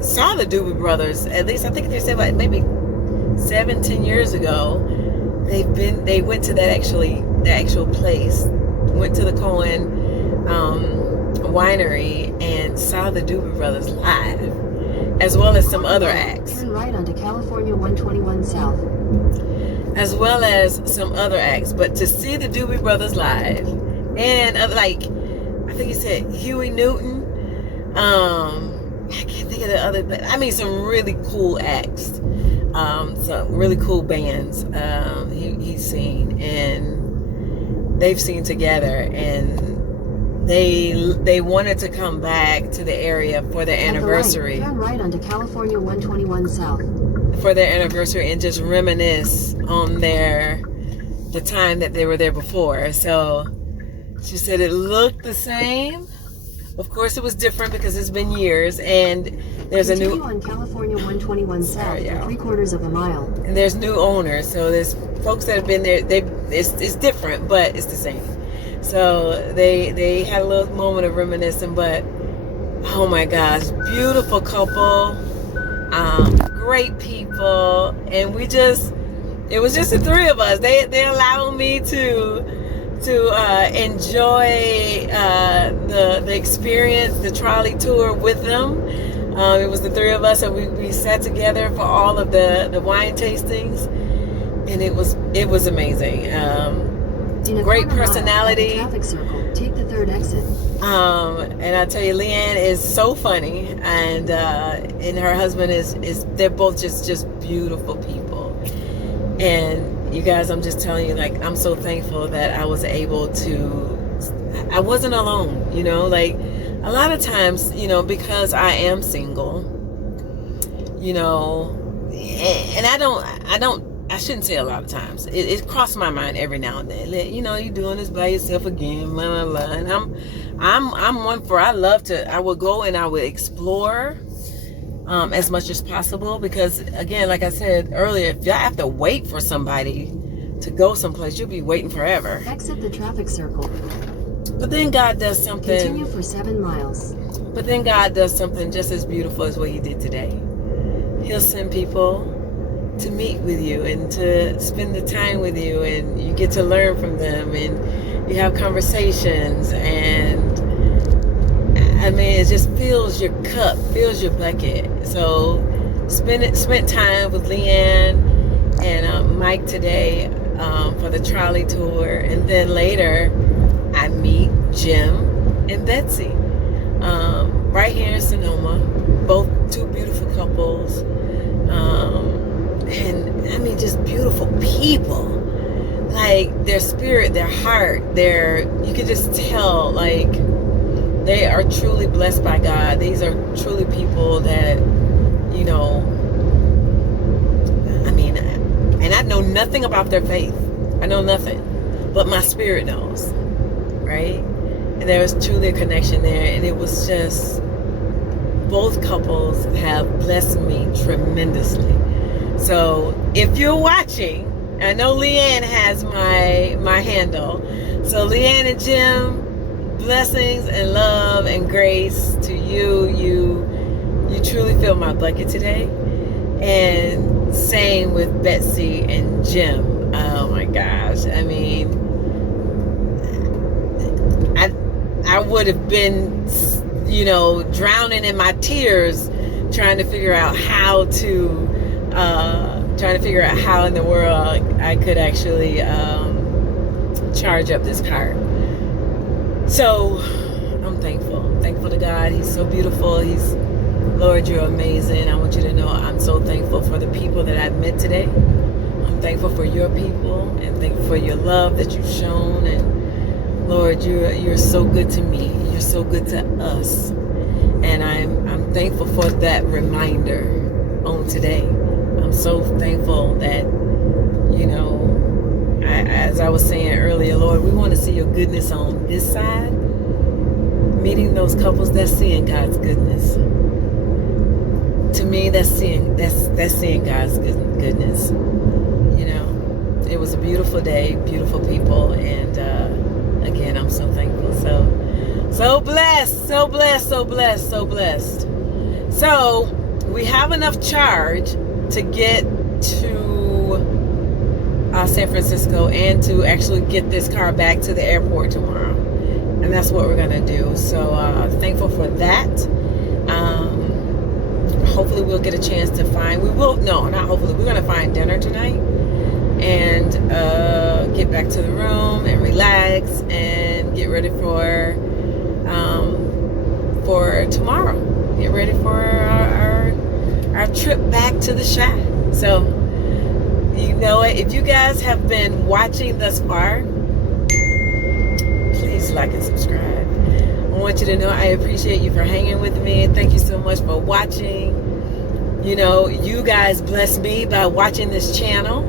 saw the Doobie Brothers. At least I think they said like maybe 7-10 years ago. They went to the actual place, went to the Cohen winery and saw the Doobie Brothers live, as well as some other acts. Turn right onto California 121 South. As well as some other acts, but to see the Doobie Brothers live, and like I think he said Huey Newton. I can't think of the other, but I mean some really cool acts, some really cool bands. He's seen and they've seen together, and they wanted to come back to the area for their anniversary. Turn right onto California 121 South. For their anniversary and just reminisce on the time that they were there before. So she said it looked the same. Of course, it was different because it's been years, and there's Continue on California 121 South for 3/4 of a mile. And there's new owners, so there's folks that have been there. It's different, but it's the same. So they had a little moment of reminiscing, but oh my gosh, beautiful couple, great people, and it was just the three of us. They allowed me to enjoy the experience, the trolley tour with them. It was the three of us, and we sat together for all of the wine tastings, and it was amazing. Great personality. Traffic circle. Take the 3rd exit. And I tell you, Leanne is so funny, and her husband is they're both just beautiful people. And you guys, I'm just telling you, like, I'm so thankful that I was able to, I wasn't alone, you know, like a lot of times, you know, because I am single, you know, and I shouldn't say a lot of times. It crossed my mind every now and then. You know, you're doing this by yourself again, blah, blah, blah. And I'm one for, I would go and I would explore as much as possible, because again, like I said earlier, if y'all have to wait for somebody to go someplace, you'll be waiting forever. Exit the traffic circle. But then God does something. Continue for 7 miles. But then God does something just as beautiful as what He did today. He'll send people to meet with you and to spend the time with you, and you get to learn from them, and you have conversations, and I mean, it just fills your cup, fills your bucket. So spent time with Leanne and Mike today for the trolley tour, and then later I meet Jim and Betsy right here in Sonoma, both two beautiful couples, and I mean, just beautiful people. Like their spirit, their heart, you can just tell, like, they are truly blessed by God. These are truly people that, you know, I mean, and I know nothing about their faith. I know nothing, but my spirit knows, right? And there was truly a connection there, and it was just, both couples have blessed me tremendously. So if you're watching, I know Leanne has my handle. So Leanne and Jim, blessings and love and grace to you. You truly fill my bucket today. And same with Betsy and Jim. Oh my gosh. I mean, I would have been, you know, drowning in my tears trying to figure out how in the world I could actually charge up this car. So I'm thankful to God. He's so beautiful. Lord, you're amazing. I want you to know I'm so thankful for the people that I've met today. I'm thankful for your people, and thankful for your love that you've shown. And Lord, you're so good to me. You're so good to us. And I'm thankful for that reminder on today. I'm so thankful that, you know, as I was saying earlier, Lord, we want to see your goodness on this side. Meeting those couples, that's seeing God's goodness. To me, that's seeing God's goodness. You know, it was a beautiful day, beautiful people, and again, I'm so thankful. So blessed. blessed, so blessed, so blessed, so blessed. So we have enough charge to get to San Francisco and to actually get this car back to the airport tomorrow. And that's what we're gonna do. So thankful for that. Hopefully we'll get a chance to find, not hopefully, we're gonna find dinner tonight and get back to the room and relax and get ready for tomorrow. Get ready for our trip back to the shack. So, you know what, if you guys have been watching thus far, please like and subscribe. I want you to know I appreciate you for hanging with me. Thank you so much for watching. You know, you guys bless me by watching this channel.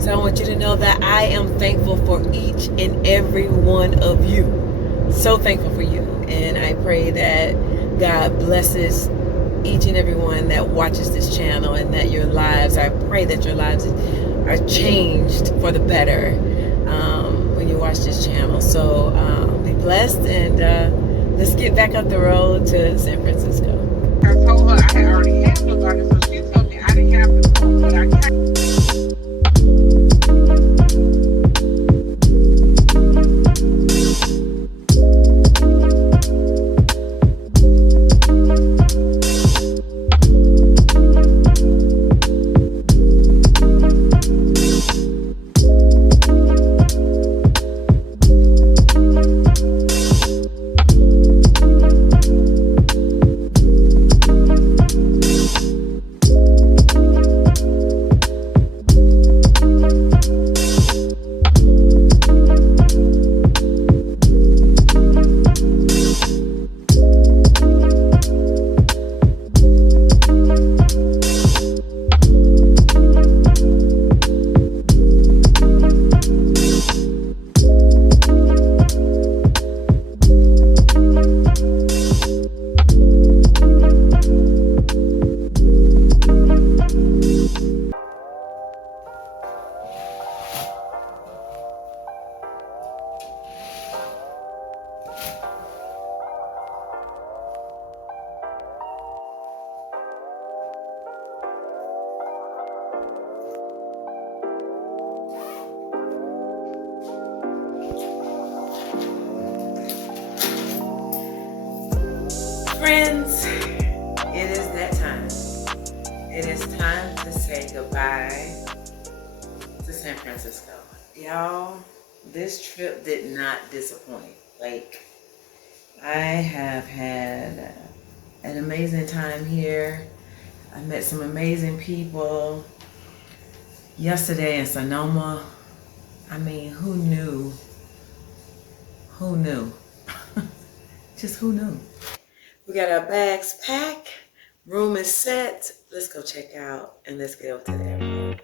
So I want you to know that I am thankful for each and every one of you. So thankful for you. And I pray that God blesses each and every one that watches this channel, and that your lives, I pray that your lives are changed for the better when you watch this channel. So be blessed, and let's get back up the road to San Francisco. I told her I had already had lasagna, so she told me I didn't have the food, but I Friends, it is that time. It is time to say goodbye to San Francisco. Y'all, this trip did not disappoint. Like, I have had an amazing time here. I met some amazing people yesterday in Sonoma. I mean, who knew? Who knew? Just who knew? We got our bags packed, room is set. Let's go check out and let's get over to the airport.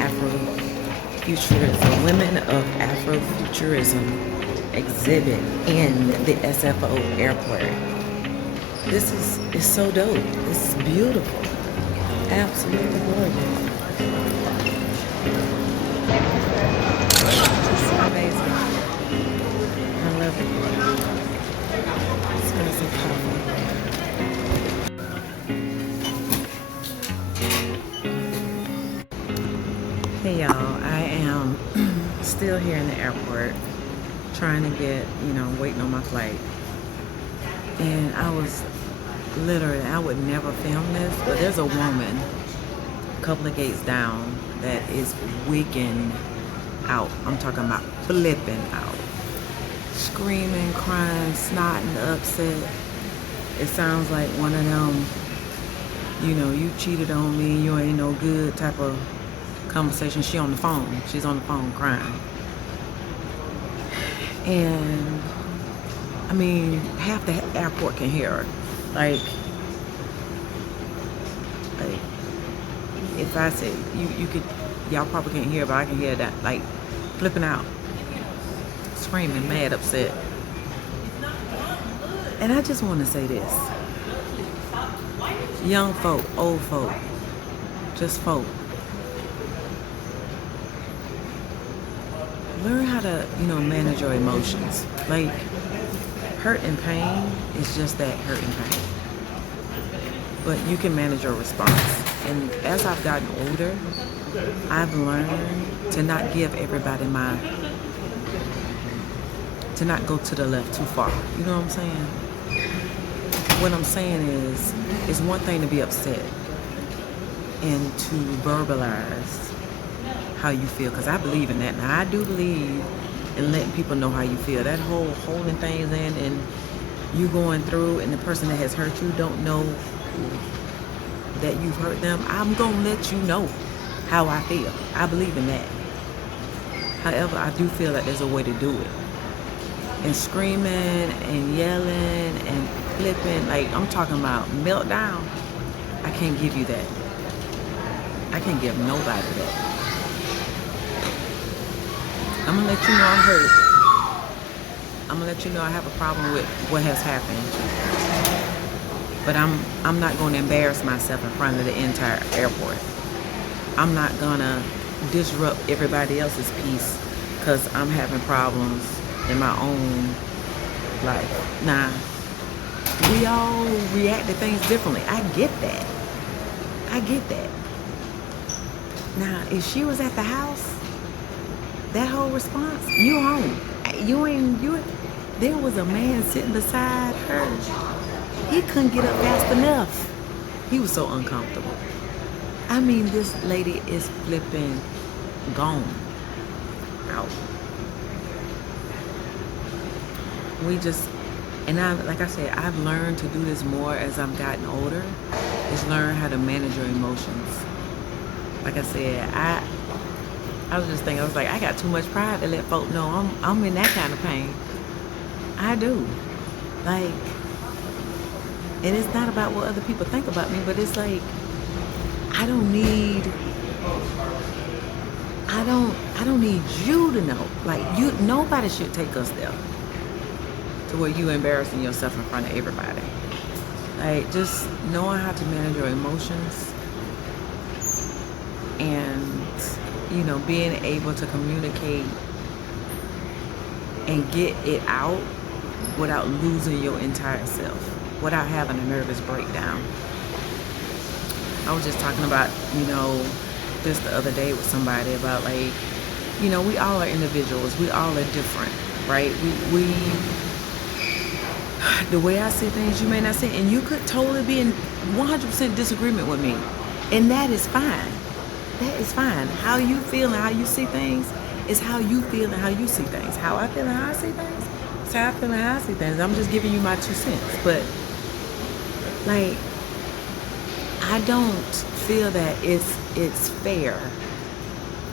Afrofuturism, women of Afrofuturism exhibit in the SFO airport. This is so dope. This is beautiful. Absolutely gorgeous. This is amazing. I love it. Smell some coffee. Hey y'all, I am still here in the airport trying to get, waiting on my flight. And I was literally, I would never film this, but there's a woman a couple of gates down that is wigging out. I'm talking about flipping out. Screaming, crying, snotting, upset. It sounds like one of them, you cheated on me, you ain't no good type of conversation. She's on the phone crying. And I mean, half the airport can hear her. Like if I say you could, y'all probably can't hear, but I can hear that, like flipping out, screaming, mad, upset. And I just want to say this: young folk, old folk, just folk, learn how to, manage your emotions. Like, hurt and pain is just that, hurt and pain. But you can manage your response. And as I've gotten older, I've learned to not give everybody to not go to the left too far. You know what I'm saying? What I'm saying is, it's one thing to be upset and to verbalize how you feel, because I believe in that. Now, I do believe in letting people know how you feel. That whole holding things in and you going through and the person that has hurt you don't know that you've hurt them, I'm going to let you know how I feel. I believe in that. However, I do feel like there's a way to do it. And screaming and yelling and flipping, like I'm talking about meltdown, I can't give you that. I can't give nobody that. I'm gonna let you know I'm hurt. I'm gonna let you know I have a problem with what has happened. But I'm not gonna embarrass myself in front of the entire airport. I'm not gonna disrupt everybody else's peace because I'm having problems in my own life. Nah, we all react to things differently. I get that. Now, if she was at the house, that whole response, you home. There was a man sitting beside her. He couldn't get up fast enough. He was so uncomfortable. I mean, this lady is flipping gone out. Like I said, I've learned to do this more as I've gotten older, is learn how to manage your emotions. Like I said, I was just thinking, I was like, I got too much pride to let folk know I'm in that kind of pain. I do. Like, and it's not about what other people think about me, but it's like, I don't need you to know. Like, nobody should take us there to where you embarrassing yourself in front of everybody. Like, just knowing how to manage your emotions and, being able to communicate and get it out without losing your entire self, without having a nervous breakdown. I was just talking about, this the other day with somebody about, like, we all are individuals. We all are different, right? We the way I see things, you may not see, and you could totally be in 100% disagreement with me, and that is fine. That is fine. How you feel and how you see things is how you feel and how you see things. How I feel and how I see things is how I feel and how I see things. I'm just giving you my 2 cents. But, like, I don't feel that it's fair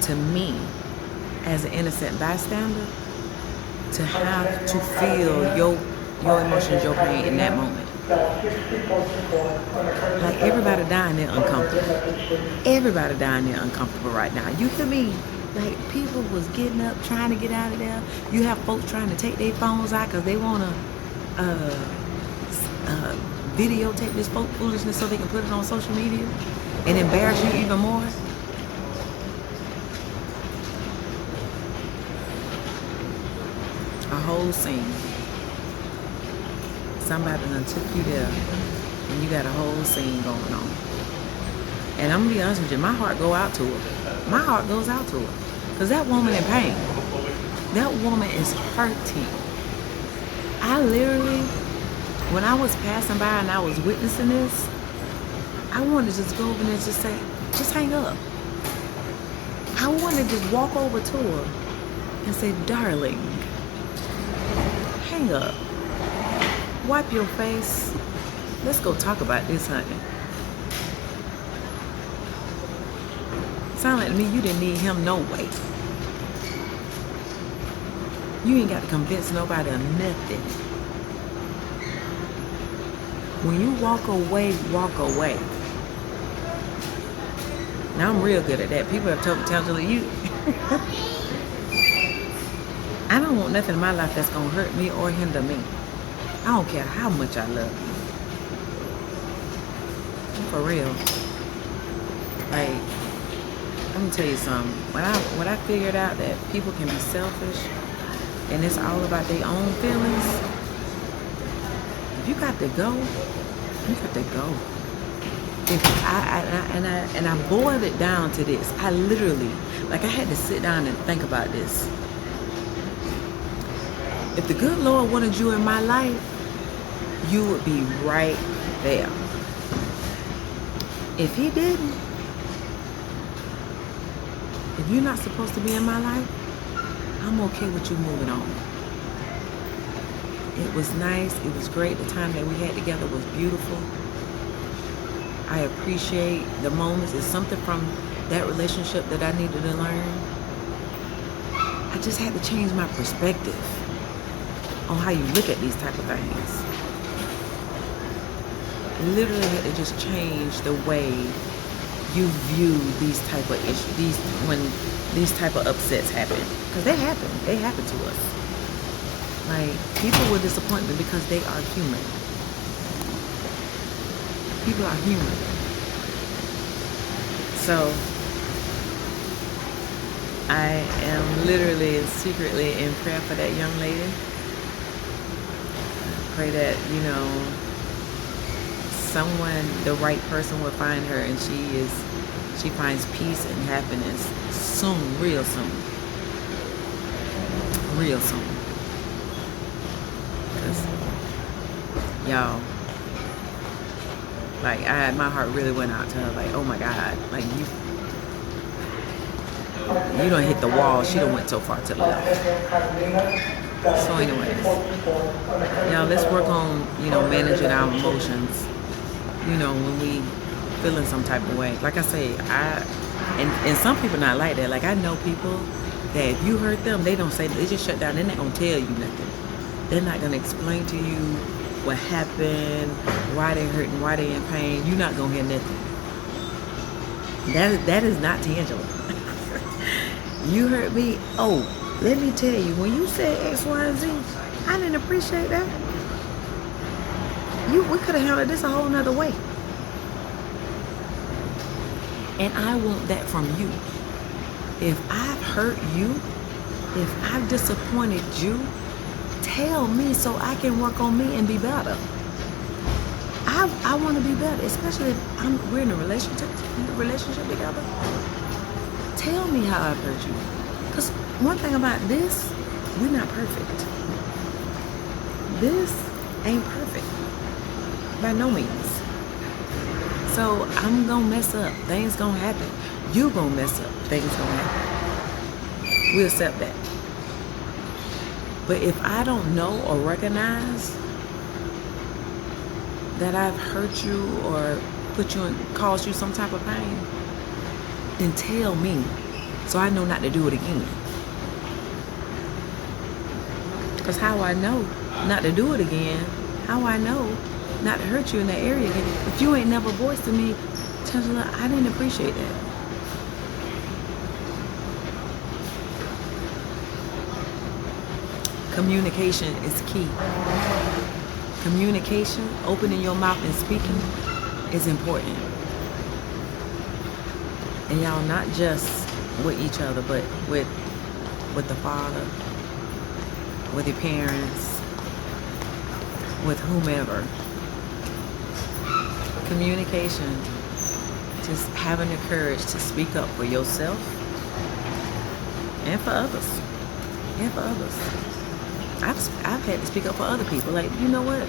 to me as an innocent bystander to have to feel your emotions, your pain in that moment. Like, everybody down there uncomfortable. Everybody down there uncomfortable right now. You hear me? Like, people was getting up, trying to get out of there. You have folks trying to take their phones out because they want to videotape this folk foolishness so they can put it on social media and embarrass you even more. A whole scene. Somebody done took you there and you got a whole scene going on. And I'm gonna be honest with you, my heart go out to her. My heart goes out to her. Because that woman in pain. That woman is hurting. I literally, when I was passing by and I was witnessing this, I wanted to just go over there and just say, just hang up. I wanted to just walk over to her and say, darling, hang up. Wipe your face. Let's go talk about this, honey. Sound like to me you didn't need him no way. You ain't got to convince nobody of nothing. When you walk away, walk away. Now I'm real good at that. People have told me, tell you. I don't want nothing in my life that's gonna hurt me or hinder me. I don't care how much I love you. For real. Like, let me tell you something. When I figured out that people can be selfish and it's all about their own feelings, if you got to go, you got to go. If I boiled it down to this. I literally, like, I had to sit down and think about this. If the good Lord wanted you in my life, you would be right there. If he didn't, if you're not supposed to be in my life, I'm okay with you moving on. It was nice. It was great. The time that we had together was beautiful. I appreciate the moments. It's something from that relationship that I needed to learn. I just had to change my perspective on how you look at these type of things. Literally had to just change the way you view these type of issues, when these type of upsets happen. Because they happen to us. Like, people will disappoint me because they are human. People are human. So, I am literally and secretly in prayer for that young lady. I pray that, someone, the right person will find her and she finds peace and happiness soon, real soon. Real soon. Because, y'all, like, my heart really went out to her, like, oh my God, like, you done hit the wall. She done went so far to the left. So anyways, y'all, let's work on, managing our emotions, when we feeling some type of way. Like I say, and some people not like that. Like, I know people that if you hurt them, they don't say, they just shut down. They're not gonna tell you nothing. They're not gonna explain to you what happened, why they're hurting, why they're in pain. You're not gonna hear nothing. That is not tangible. You hurt me. Oh, let me tell you, when you said X, Y, and Z, I didn't appreciate that. We could have handled this a whole nother way. And I want that from you. If I've hurt you, if I've disappointed you, tell me so I can work on me and be better. I want to be better, especially if we're in a relationship together. Tell me how I've hurt you. Because one thing about this, we're not perfect. This ain't perfect. By no means. So I'm going to mess up. Things going to happen. You going to mess up. Things going to happen. We accept that. But if I don't know or recognize that I've hurt you or caused you some type of pain, then tell me so I know not to do it again. Because how I know not to do it again, how I know not to hurt you in that area. If you ain't never voiced to me, Chancellor, I didn't appreciate that. Communication is key. Communication, opening your mouth and speaking is important. And y'all, not just with each other, but with the Father, with your parents, with whomever. Communication, just having the courage to speak up for yourself and for others. And for others. I've had to speak up for other people. Like, you know what?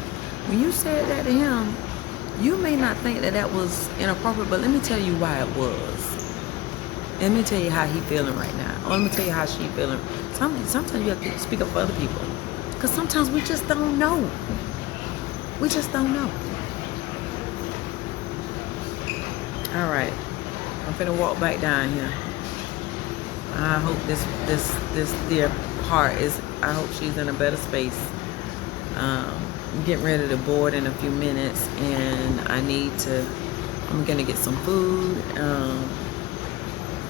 When you said that to him, you may not think that that was inappropriate, but let me tell you why it was. Let me tell you how he feeling right now. Or let me tell you how she feeling. Sometimes you have to speak up for other people. Because sometimes we just don't know. We just don't know. All right. I'm finna walk back down here. I hope this dear heart is, I hope she's in a better space. I'm getting ready to board in a few minutes, and I'm gonna get some food.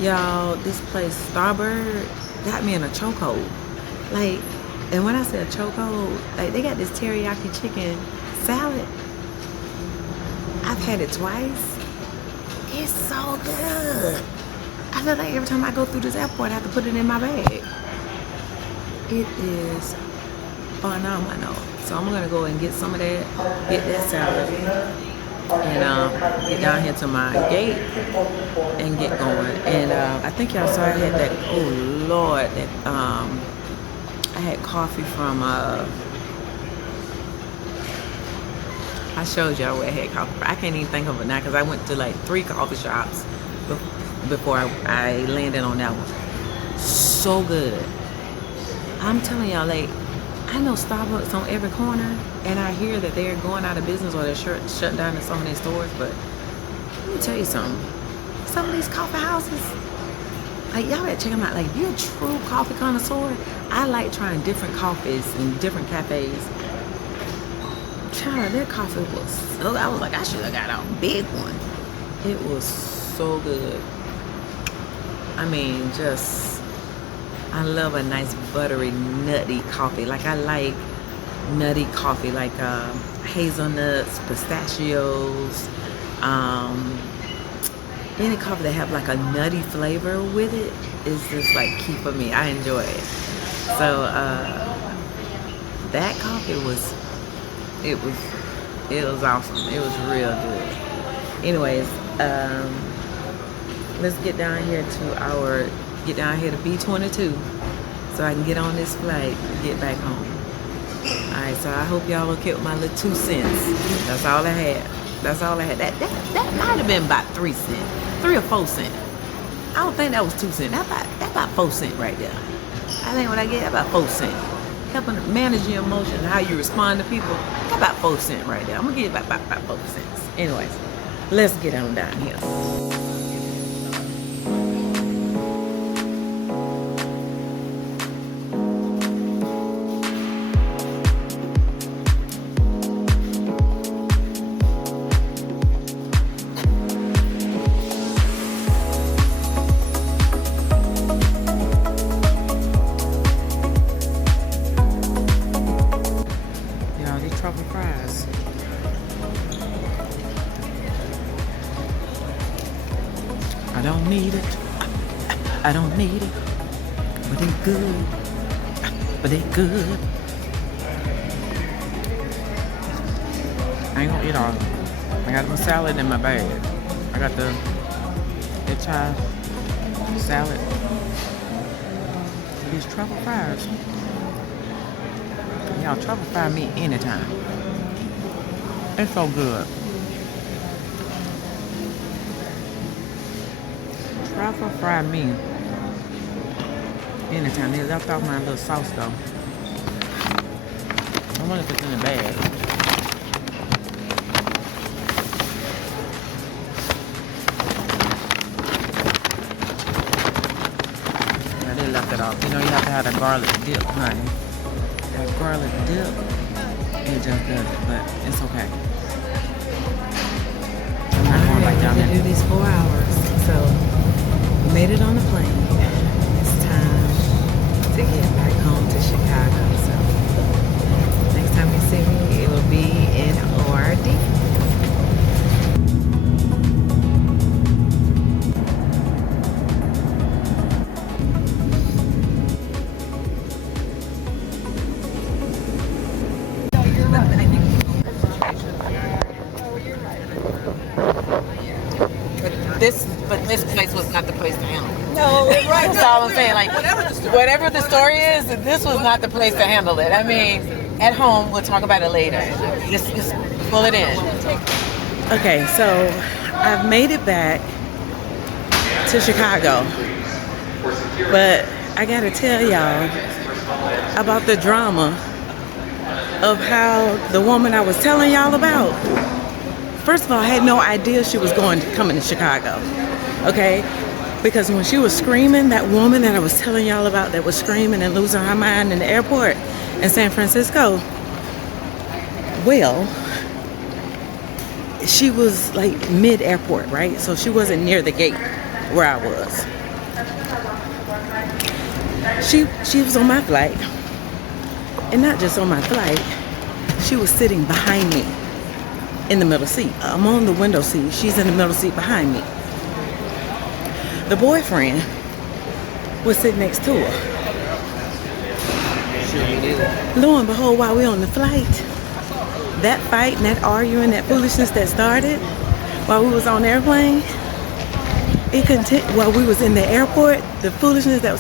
Y'all, this place, Starbird, got me in a chokehold. Like, and when I say a chokehold, like, they got this teriyaki chicken salad. I've had it twice. It's so good. I feel like every time I go through this airport, I have to put it in my bag. It is phenomenal. So I'm gonna go and get some of that, get that salad, and get down here to my gate and get going. And I think y'all saw I had that, oh Lord, that I had coffee from I showed y'all where I had coffee. I can't even think of it now because I went to like 3 coffee shops before I landed on that one. So good. I'm telling y'all, like, I know Starbucks on every corner, and I hear that they're going out of business or they're shutting down in some of their stores, but let me tell you something. Some of these coffee houses, like, y'all better check them out. Like, if you're a true coffee connoisseur, I like trying different coffees and different cafes. Child, that coffee was so, I was like, I should have got a big one. It was so good. I mean, just, I love a nice buttery, nutty coffee. Like, I like nutty coffee, like hazelnuts, pistachios, any coffee that have like a nutty flavor with it is just like key for me. I enjoy it. So that coffee was, it was awesome. It was real good. Anyways, let's get down here to B-22 so I can get on this flight and get back home. Alright, so I hope y'all okay with my little 2 cents. That's all I had. That's all I had. That might have been about 3 cents. 3 or 4 cents. I don't think that was 2 cents. That's about 4 cents right there. I think what I get, about 4 cents. Helping manage your emotions, how you respond to people. That's about 4 cents right there. I'm gonna get about 4 cents. Anyways, let's get on down here. I don't need it, but they good, but they good. I ain't gonna eat all of them. I got my salad in my bag. I got the chai salad. These truffle fries. Y'all, truffle fry me anytime. It's so good. Truffle fry me anytime. They left off my little sauce though. I wonder if it's in the bag. Yeah, they left it off. You know you have to have that garlic dip, honey. That garlic dip, it just does it, but it's okay. I've been do these 4 hours, so we made it on the plane. It's time to get back home to Chicago. So next time you see me, it will be in ORD. But this place was not the place to handle it. No, right. That's all I'm saying. Like, whatever the story is, this was not the place to handle it. I mean, at home, we'll talk about it later. Just pull it in. Okay, so I've made it back to Chicago, but I gotta tell y'all about the drama of how the woman I was telling y'all about. First of all, I had no idea she was coming to Chicago, okay? Because when she was screaming, that woman that I was telling y'all about that was screaming and losing her mind in the airport in San Francisco, well, she was like mid-airport, right? So she wasn't near the gate where I was. She was on my flight, and not just on my flight, she was sitting behind me. In the middle seat. I'm on the window seat. She's in the middle seat behind me. The boyfriend was sitting next to her. Lo and behold, while we on the flight, that fight and that arguing, that foolishness that started while we was on the airplane, while we was in the airport, the foolishness that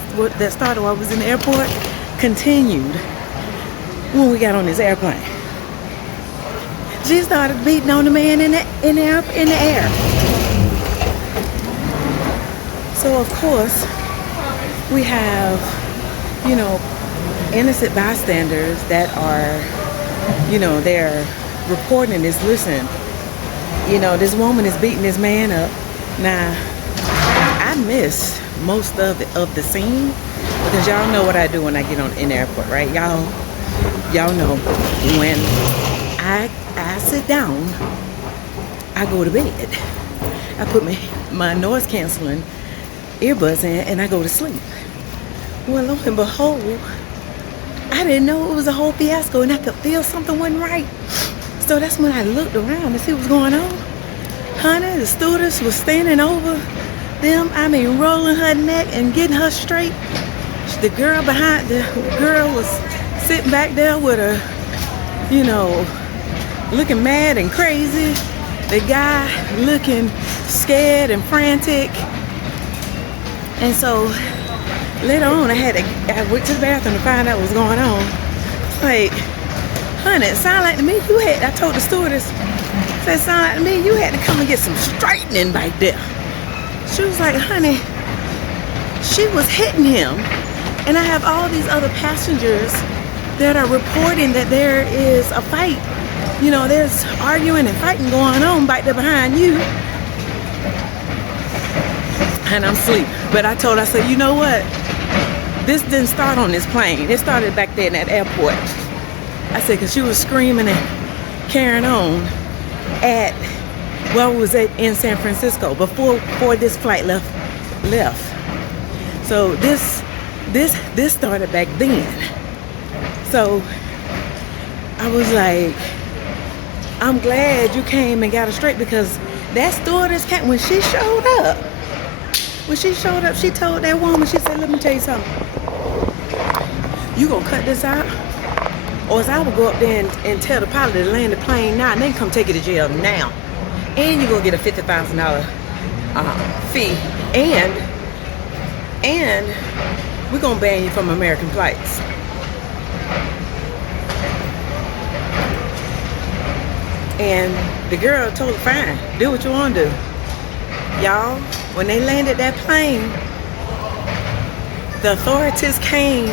started while we was in the airport continued when we got on this airplane. She started beating on the man in the air. So of course, we have, you know, innocent bystanders that are, you know, they're reporting this. Listen, you know, this woman is beating this man up. Now, I missed most of the scene because y'all know what I do when I get in the airport, right? Y'all know when I sit down, I go to bed. I put my noise canceling earbuds in and I go to sleep. Well, lo and behold, I didn't know it was a whole fiasco and I could feel something wasn't right. So that's when I looked around to see what was going on. Honey, the stewardess was standing over them, I mean rolling her neck and getting her straight. The girl was sitting back there with her, you know, looking mad and crazy. The guy looking scared and frantic. And so later on, I went to the bathroom to find out what was going on. It's like, honey, it sounded like to me I told the stewardess, it sounded like to me you had to come and get some straightening back there. She was like, honey, she was hitting him. And I have all these other passengers that are reporting that there is a fight. You know, there's arguing and fighting going on back there behind you. And I'm asleep. But I said, you know what? This didn't start on this plane. It started back there in that airport. I said, because she was screaming and carrying on we was in San Francisco before this flight left. So this started back then. So I was like, I'm glad you came and got her straight, because that stewardess came when she showed up. She told that woman, she said, let me tell you something. You gonna cut this out? Or else I will go up there and tell the pilot to land the plane now and then come take you to jail now. And you're gonna get a $50,000 fee. And we're gonna ban you from American flights. And the girl told her, fine, do what you want to do. Y'all, when they landed that plane, the authorities came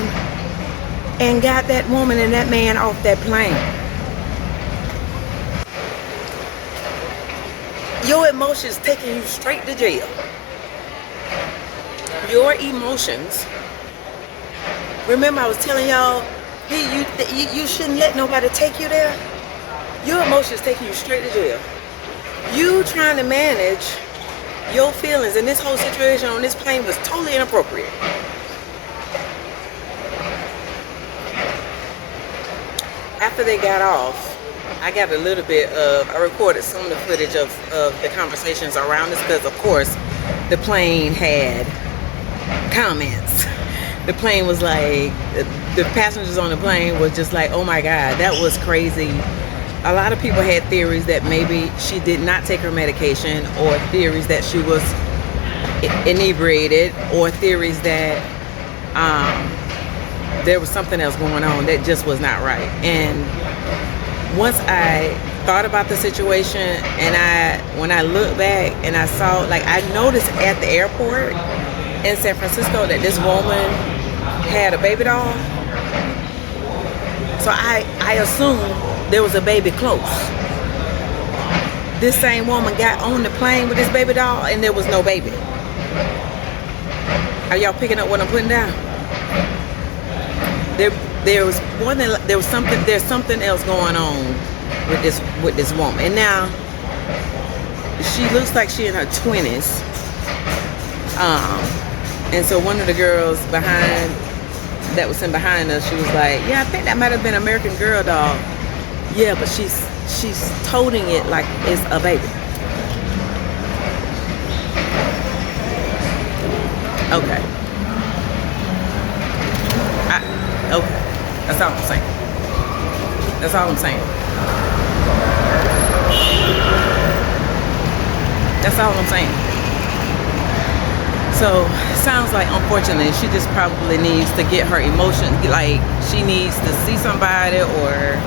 and got that woman and that man off that plane. Your emotions taking you straight to jail. Your emotions. Remember I was telling y'all, you shouldn't let nobody take you there. Your emotions taking you straight to jail. You trying to manage your feelings, and this whole situation on this plane was totally inappropriate. After they got off, I got a little bit of, I recorded some of the footage of the conversations around us, because of course the plane had comments. The plane was like, the passengers on the plane was just like, oh my God, that was crazy. A lot of people had theories that maybe she did not take her medication, or theories that she was inebriated, or theories that there was something else going on that just was not right. And once I thought about the situation, and when I look back and I saw, like, I noticed at the airport in San Francisco that this woman had a baby doll. So I assumed there was a baby close. This same woman got on the plane with this baby doll and there was no baby. Are y'all picking up what I'm putting down? There's something else going on with this woman. And now she looks like she in her 20s. And so one of the girls that was in behind us, she was like, yeah, I think that might have been American Girl doll. Yeah, but she's toting it like it's a baby. Okay. Okay. That's all I'm saying. That's all I'm saying. That's all I'm saying. So, sounds like, unfortunately, she just probably needs to get her emotion, like, she needs to see somebody or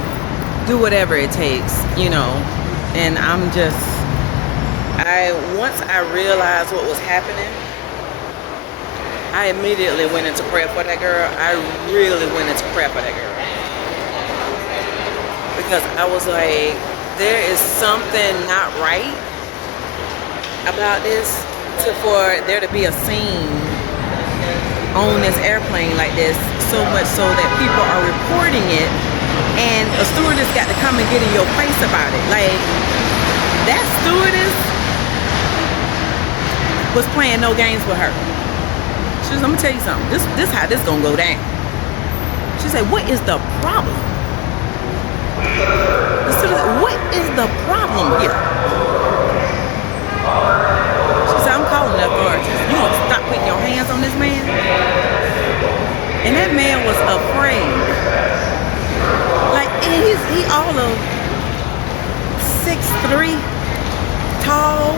do whatever it takes, you know. And once I realized what was happening, I immediately went into prayer for that girl. I really went into prayer for that girl. Because I was like, there is something not right about this, for there to be a scene on this airplane like this, so much so that people are reporting it, and a stewardess got to come and get in your face about it. Like, that stewardess was playing no games with her. She was, I'm gonna tell you something, this how this gonna go down. She said, what is the problem? The stewardess said, what is the problem here? I'm calling the authorities. You gonna stop putting your hands on this man? And that man was afraid. Like, and he all of 6'3", tall,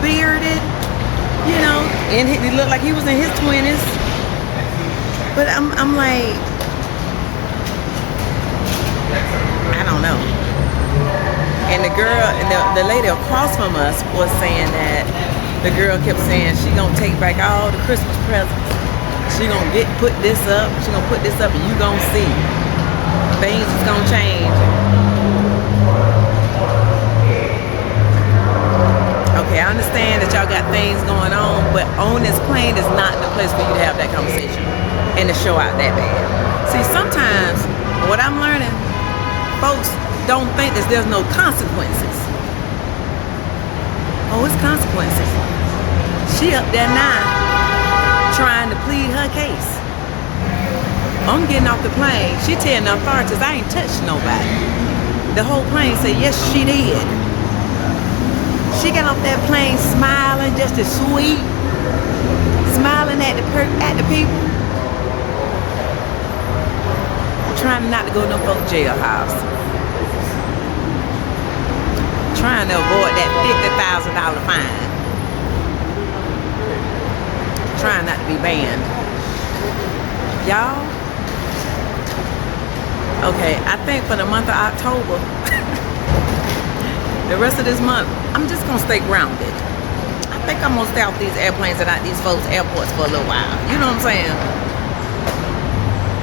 bearded, you know, and he looked like he was in his 20s. But I'm like, I don't know. And the girl, and the lady across from us was saying that the girl kept saying she gonna take back all the Christmas presents. She gonna put this up. She gonna put this up, and you gonna see things is gonna change. Okay, I understand that y'all got things going on, but on this plane is not the place for you to have that conversation and to show out that bad. See, sometimes what I'm learning, folks don't think that there's no consequences. Oh, it's consequences. She up there now trying to plead her case. I'm getting off the plane. She telling the authorities I ain't touched nobody. The whole plane said, yes, she did. She got off that plane smiling, just as sweet, smiling at the people. Trying not to go to no folk jailhouse. Trying to avoid that $50,000 fine. Trying not to be banned. Y'all? Okay, I think for the month of October, the rest of this month, I'm just gonna stay grounded. I think I'm gonna stay off these airplanes and out these folks' airports for a little while. You know what I'm saying?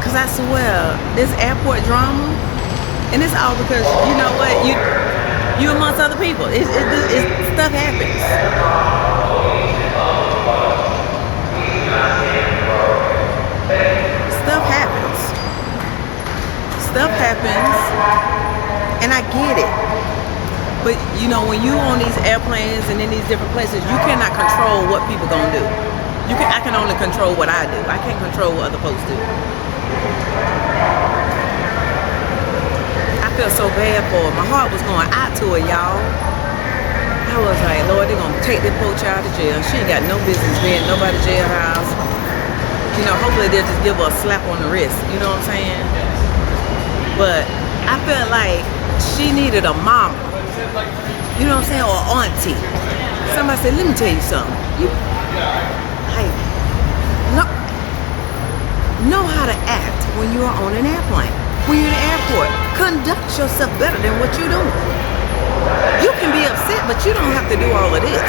Cause I swear, this airport drama, and it's all because, you know what, you amongst other people. It's stuff happens. Stuff happens. Stuff happens, and I get it. But you know, when you on these airplanes and in these different places, you cannot control what people gonna do. I can only control what I do. I can't control what other folks do. I felt so bad for her. My heart was going out to her, y'all. I was like, Lord, they're gonna take this poor child to jail. She ain't got no business being in nobody's jailhouse. You know, hopefully they'll just give her a slap on the wrist. You know what I'm saying? But I felt like she needed a mama. You know what I'm saying? Or auntie. Somebody said, let me tell you something. You like know how to act when you are on an airplane. When you're in the airport, conduct yourself better than what you're doing. You can be upset, but you don't have to do all of this.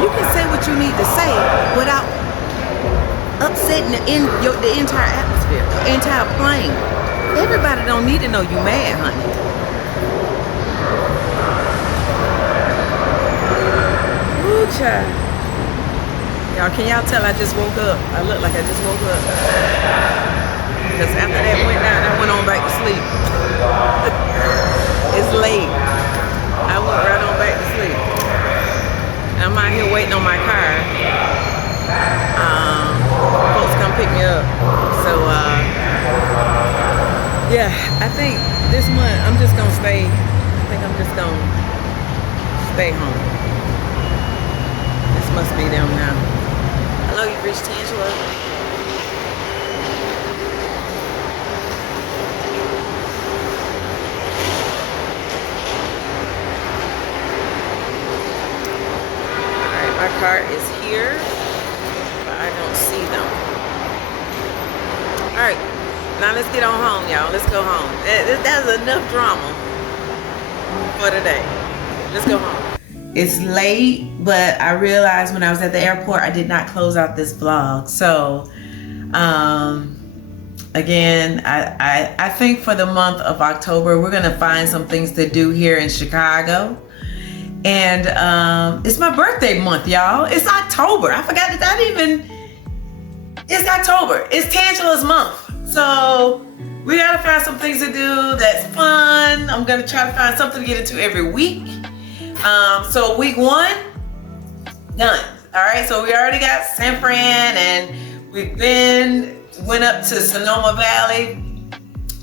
You can say what you need to say without upsetting the entire atmosphere, the entire plane. Everybody don't need to know you mad, honey. Ooh, child. Y'all, can y'all tell I just woke up? I look like I just woke up. Because after that went down, I went on back to sleep. It's late. I went right on back to sleep. I'm out here waiting on my car. Folks come pick me up. So, yeah, I think this month I'm just gonna stay. I think I'm just gonna stay home. This must be them now. Hello, you've reached Tangela. My car is here, but I don't see them. All right, now let's get on home, y'all. Let's go home. That's enough drama for today. Let's go home. It's late, but I realized when I was at the airport, I did not close out this vlog. So, again, I think for the month of October, we're gonna find some things to do here in Chicago. And it's my birthday month, y'all. It's October. I forgot that it's October. It's Tangela's month. So we gotta find some things to do that's fun. I'm gonna try to find something to get into every week. So week 1, done. All right, so we already got San Fran and went up to Sonoma Valley.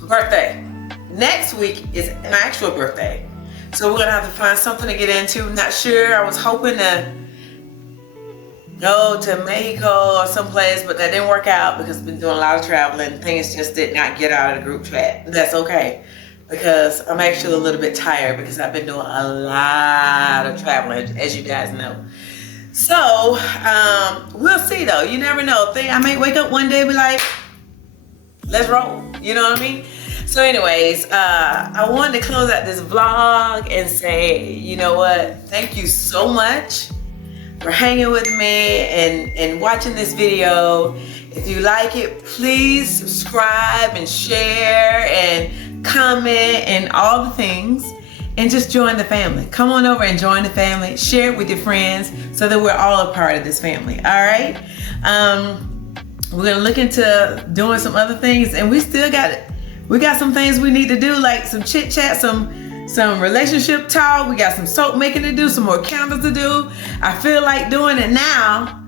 Birthday. Next week is my actual birthday. So we're gonna have to find something to get into. Not sure. I was hoping to go to Mexico or someplace, but that didn't work out because I've been doing a lot of traveling. Things just did not get out of the group chat. That's okay, because I'm actually a little bit tired because I've been doing a lot of traveling, as you guys know. So we'll see though. You never know. I may wake up one day and be like, let's roll. You know what I mean? So anyways, I wanted to close out this vlog and say, you know what? Thank you so much for hanging with me and watching this video. If you like it, please subscribe and share and comment and all the things. And just join the family. Come on over and join the family. Share it with your friends so that we're all a part of this family. All right? We're gonna look into doing some other things, and we got some things we need to do, like some chit chat, some relationship talk. We got some soap making to do, some more candles to do. I feel like doing it now.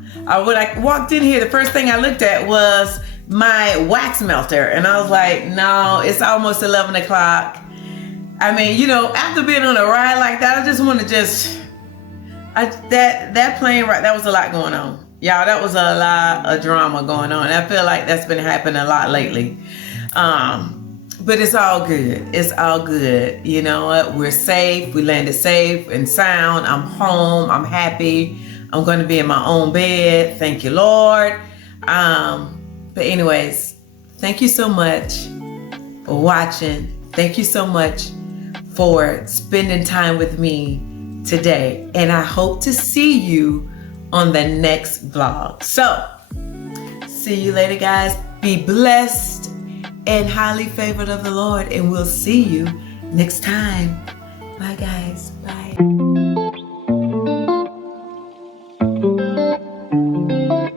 When I walked in here, the first thing I looked at was my wax melter, and I was like, no, it's almost 11 o'clock. I mean, you know, after being on a ride like that, I just want to that plane ride, that was a lot going on. Y'all, that was a lot of drama going on. I feel like that's been happening a lot lately. But it's all good. It's all good. You know what? We're safe. We landed safe and sound. I'm home. I'm happy. I'm going to be in my own bed. Thank you, Lord. But anyways, thank you so much for watching. Thank you so much for spending time with me today. And I hope to see you on the next vlog. So, see you later, guys. Be blessed and highly favored of the Lord. And we'll see you next time. Bye, guys. Bye.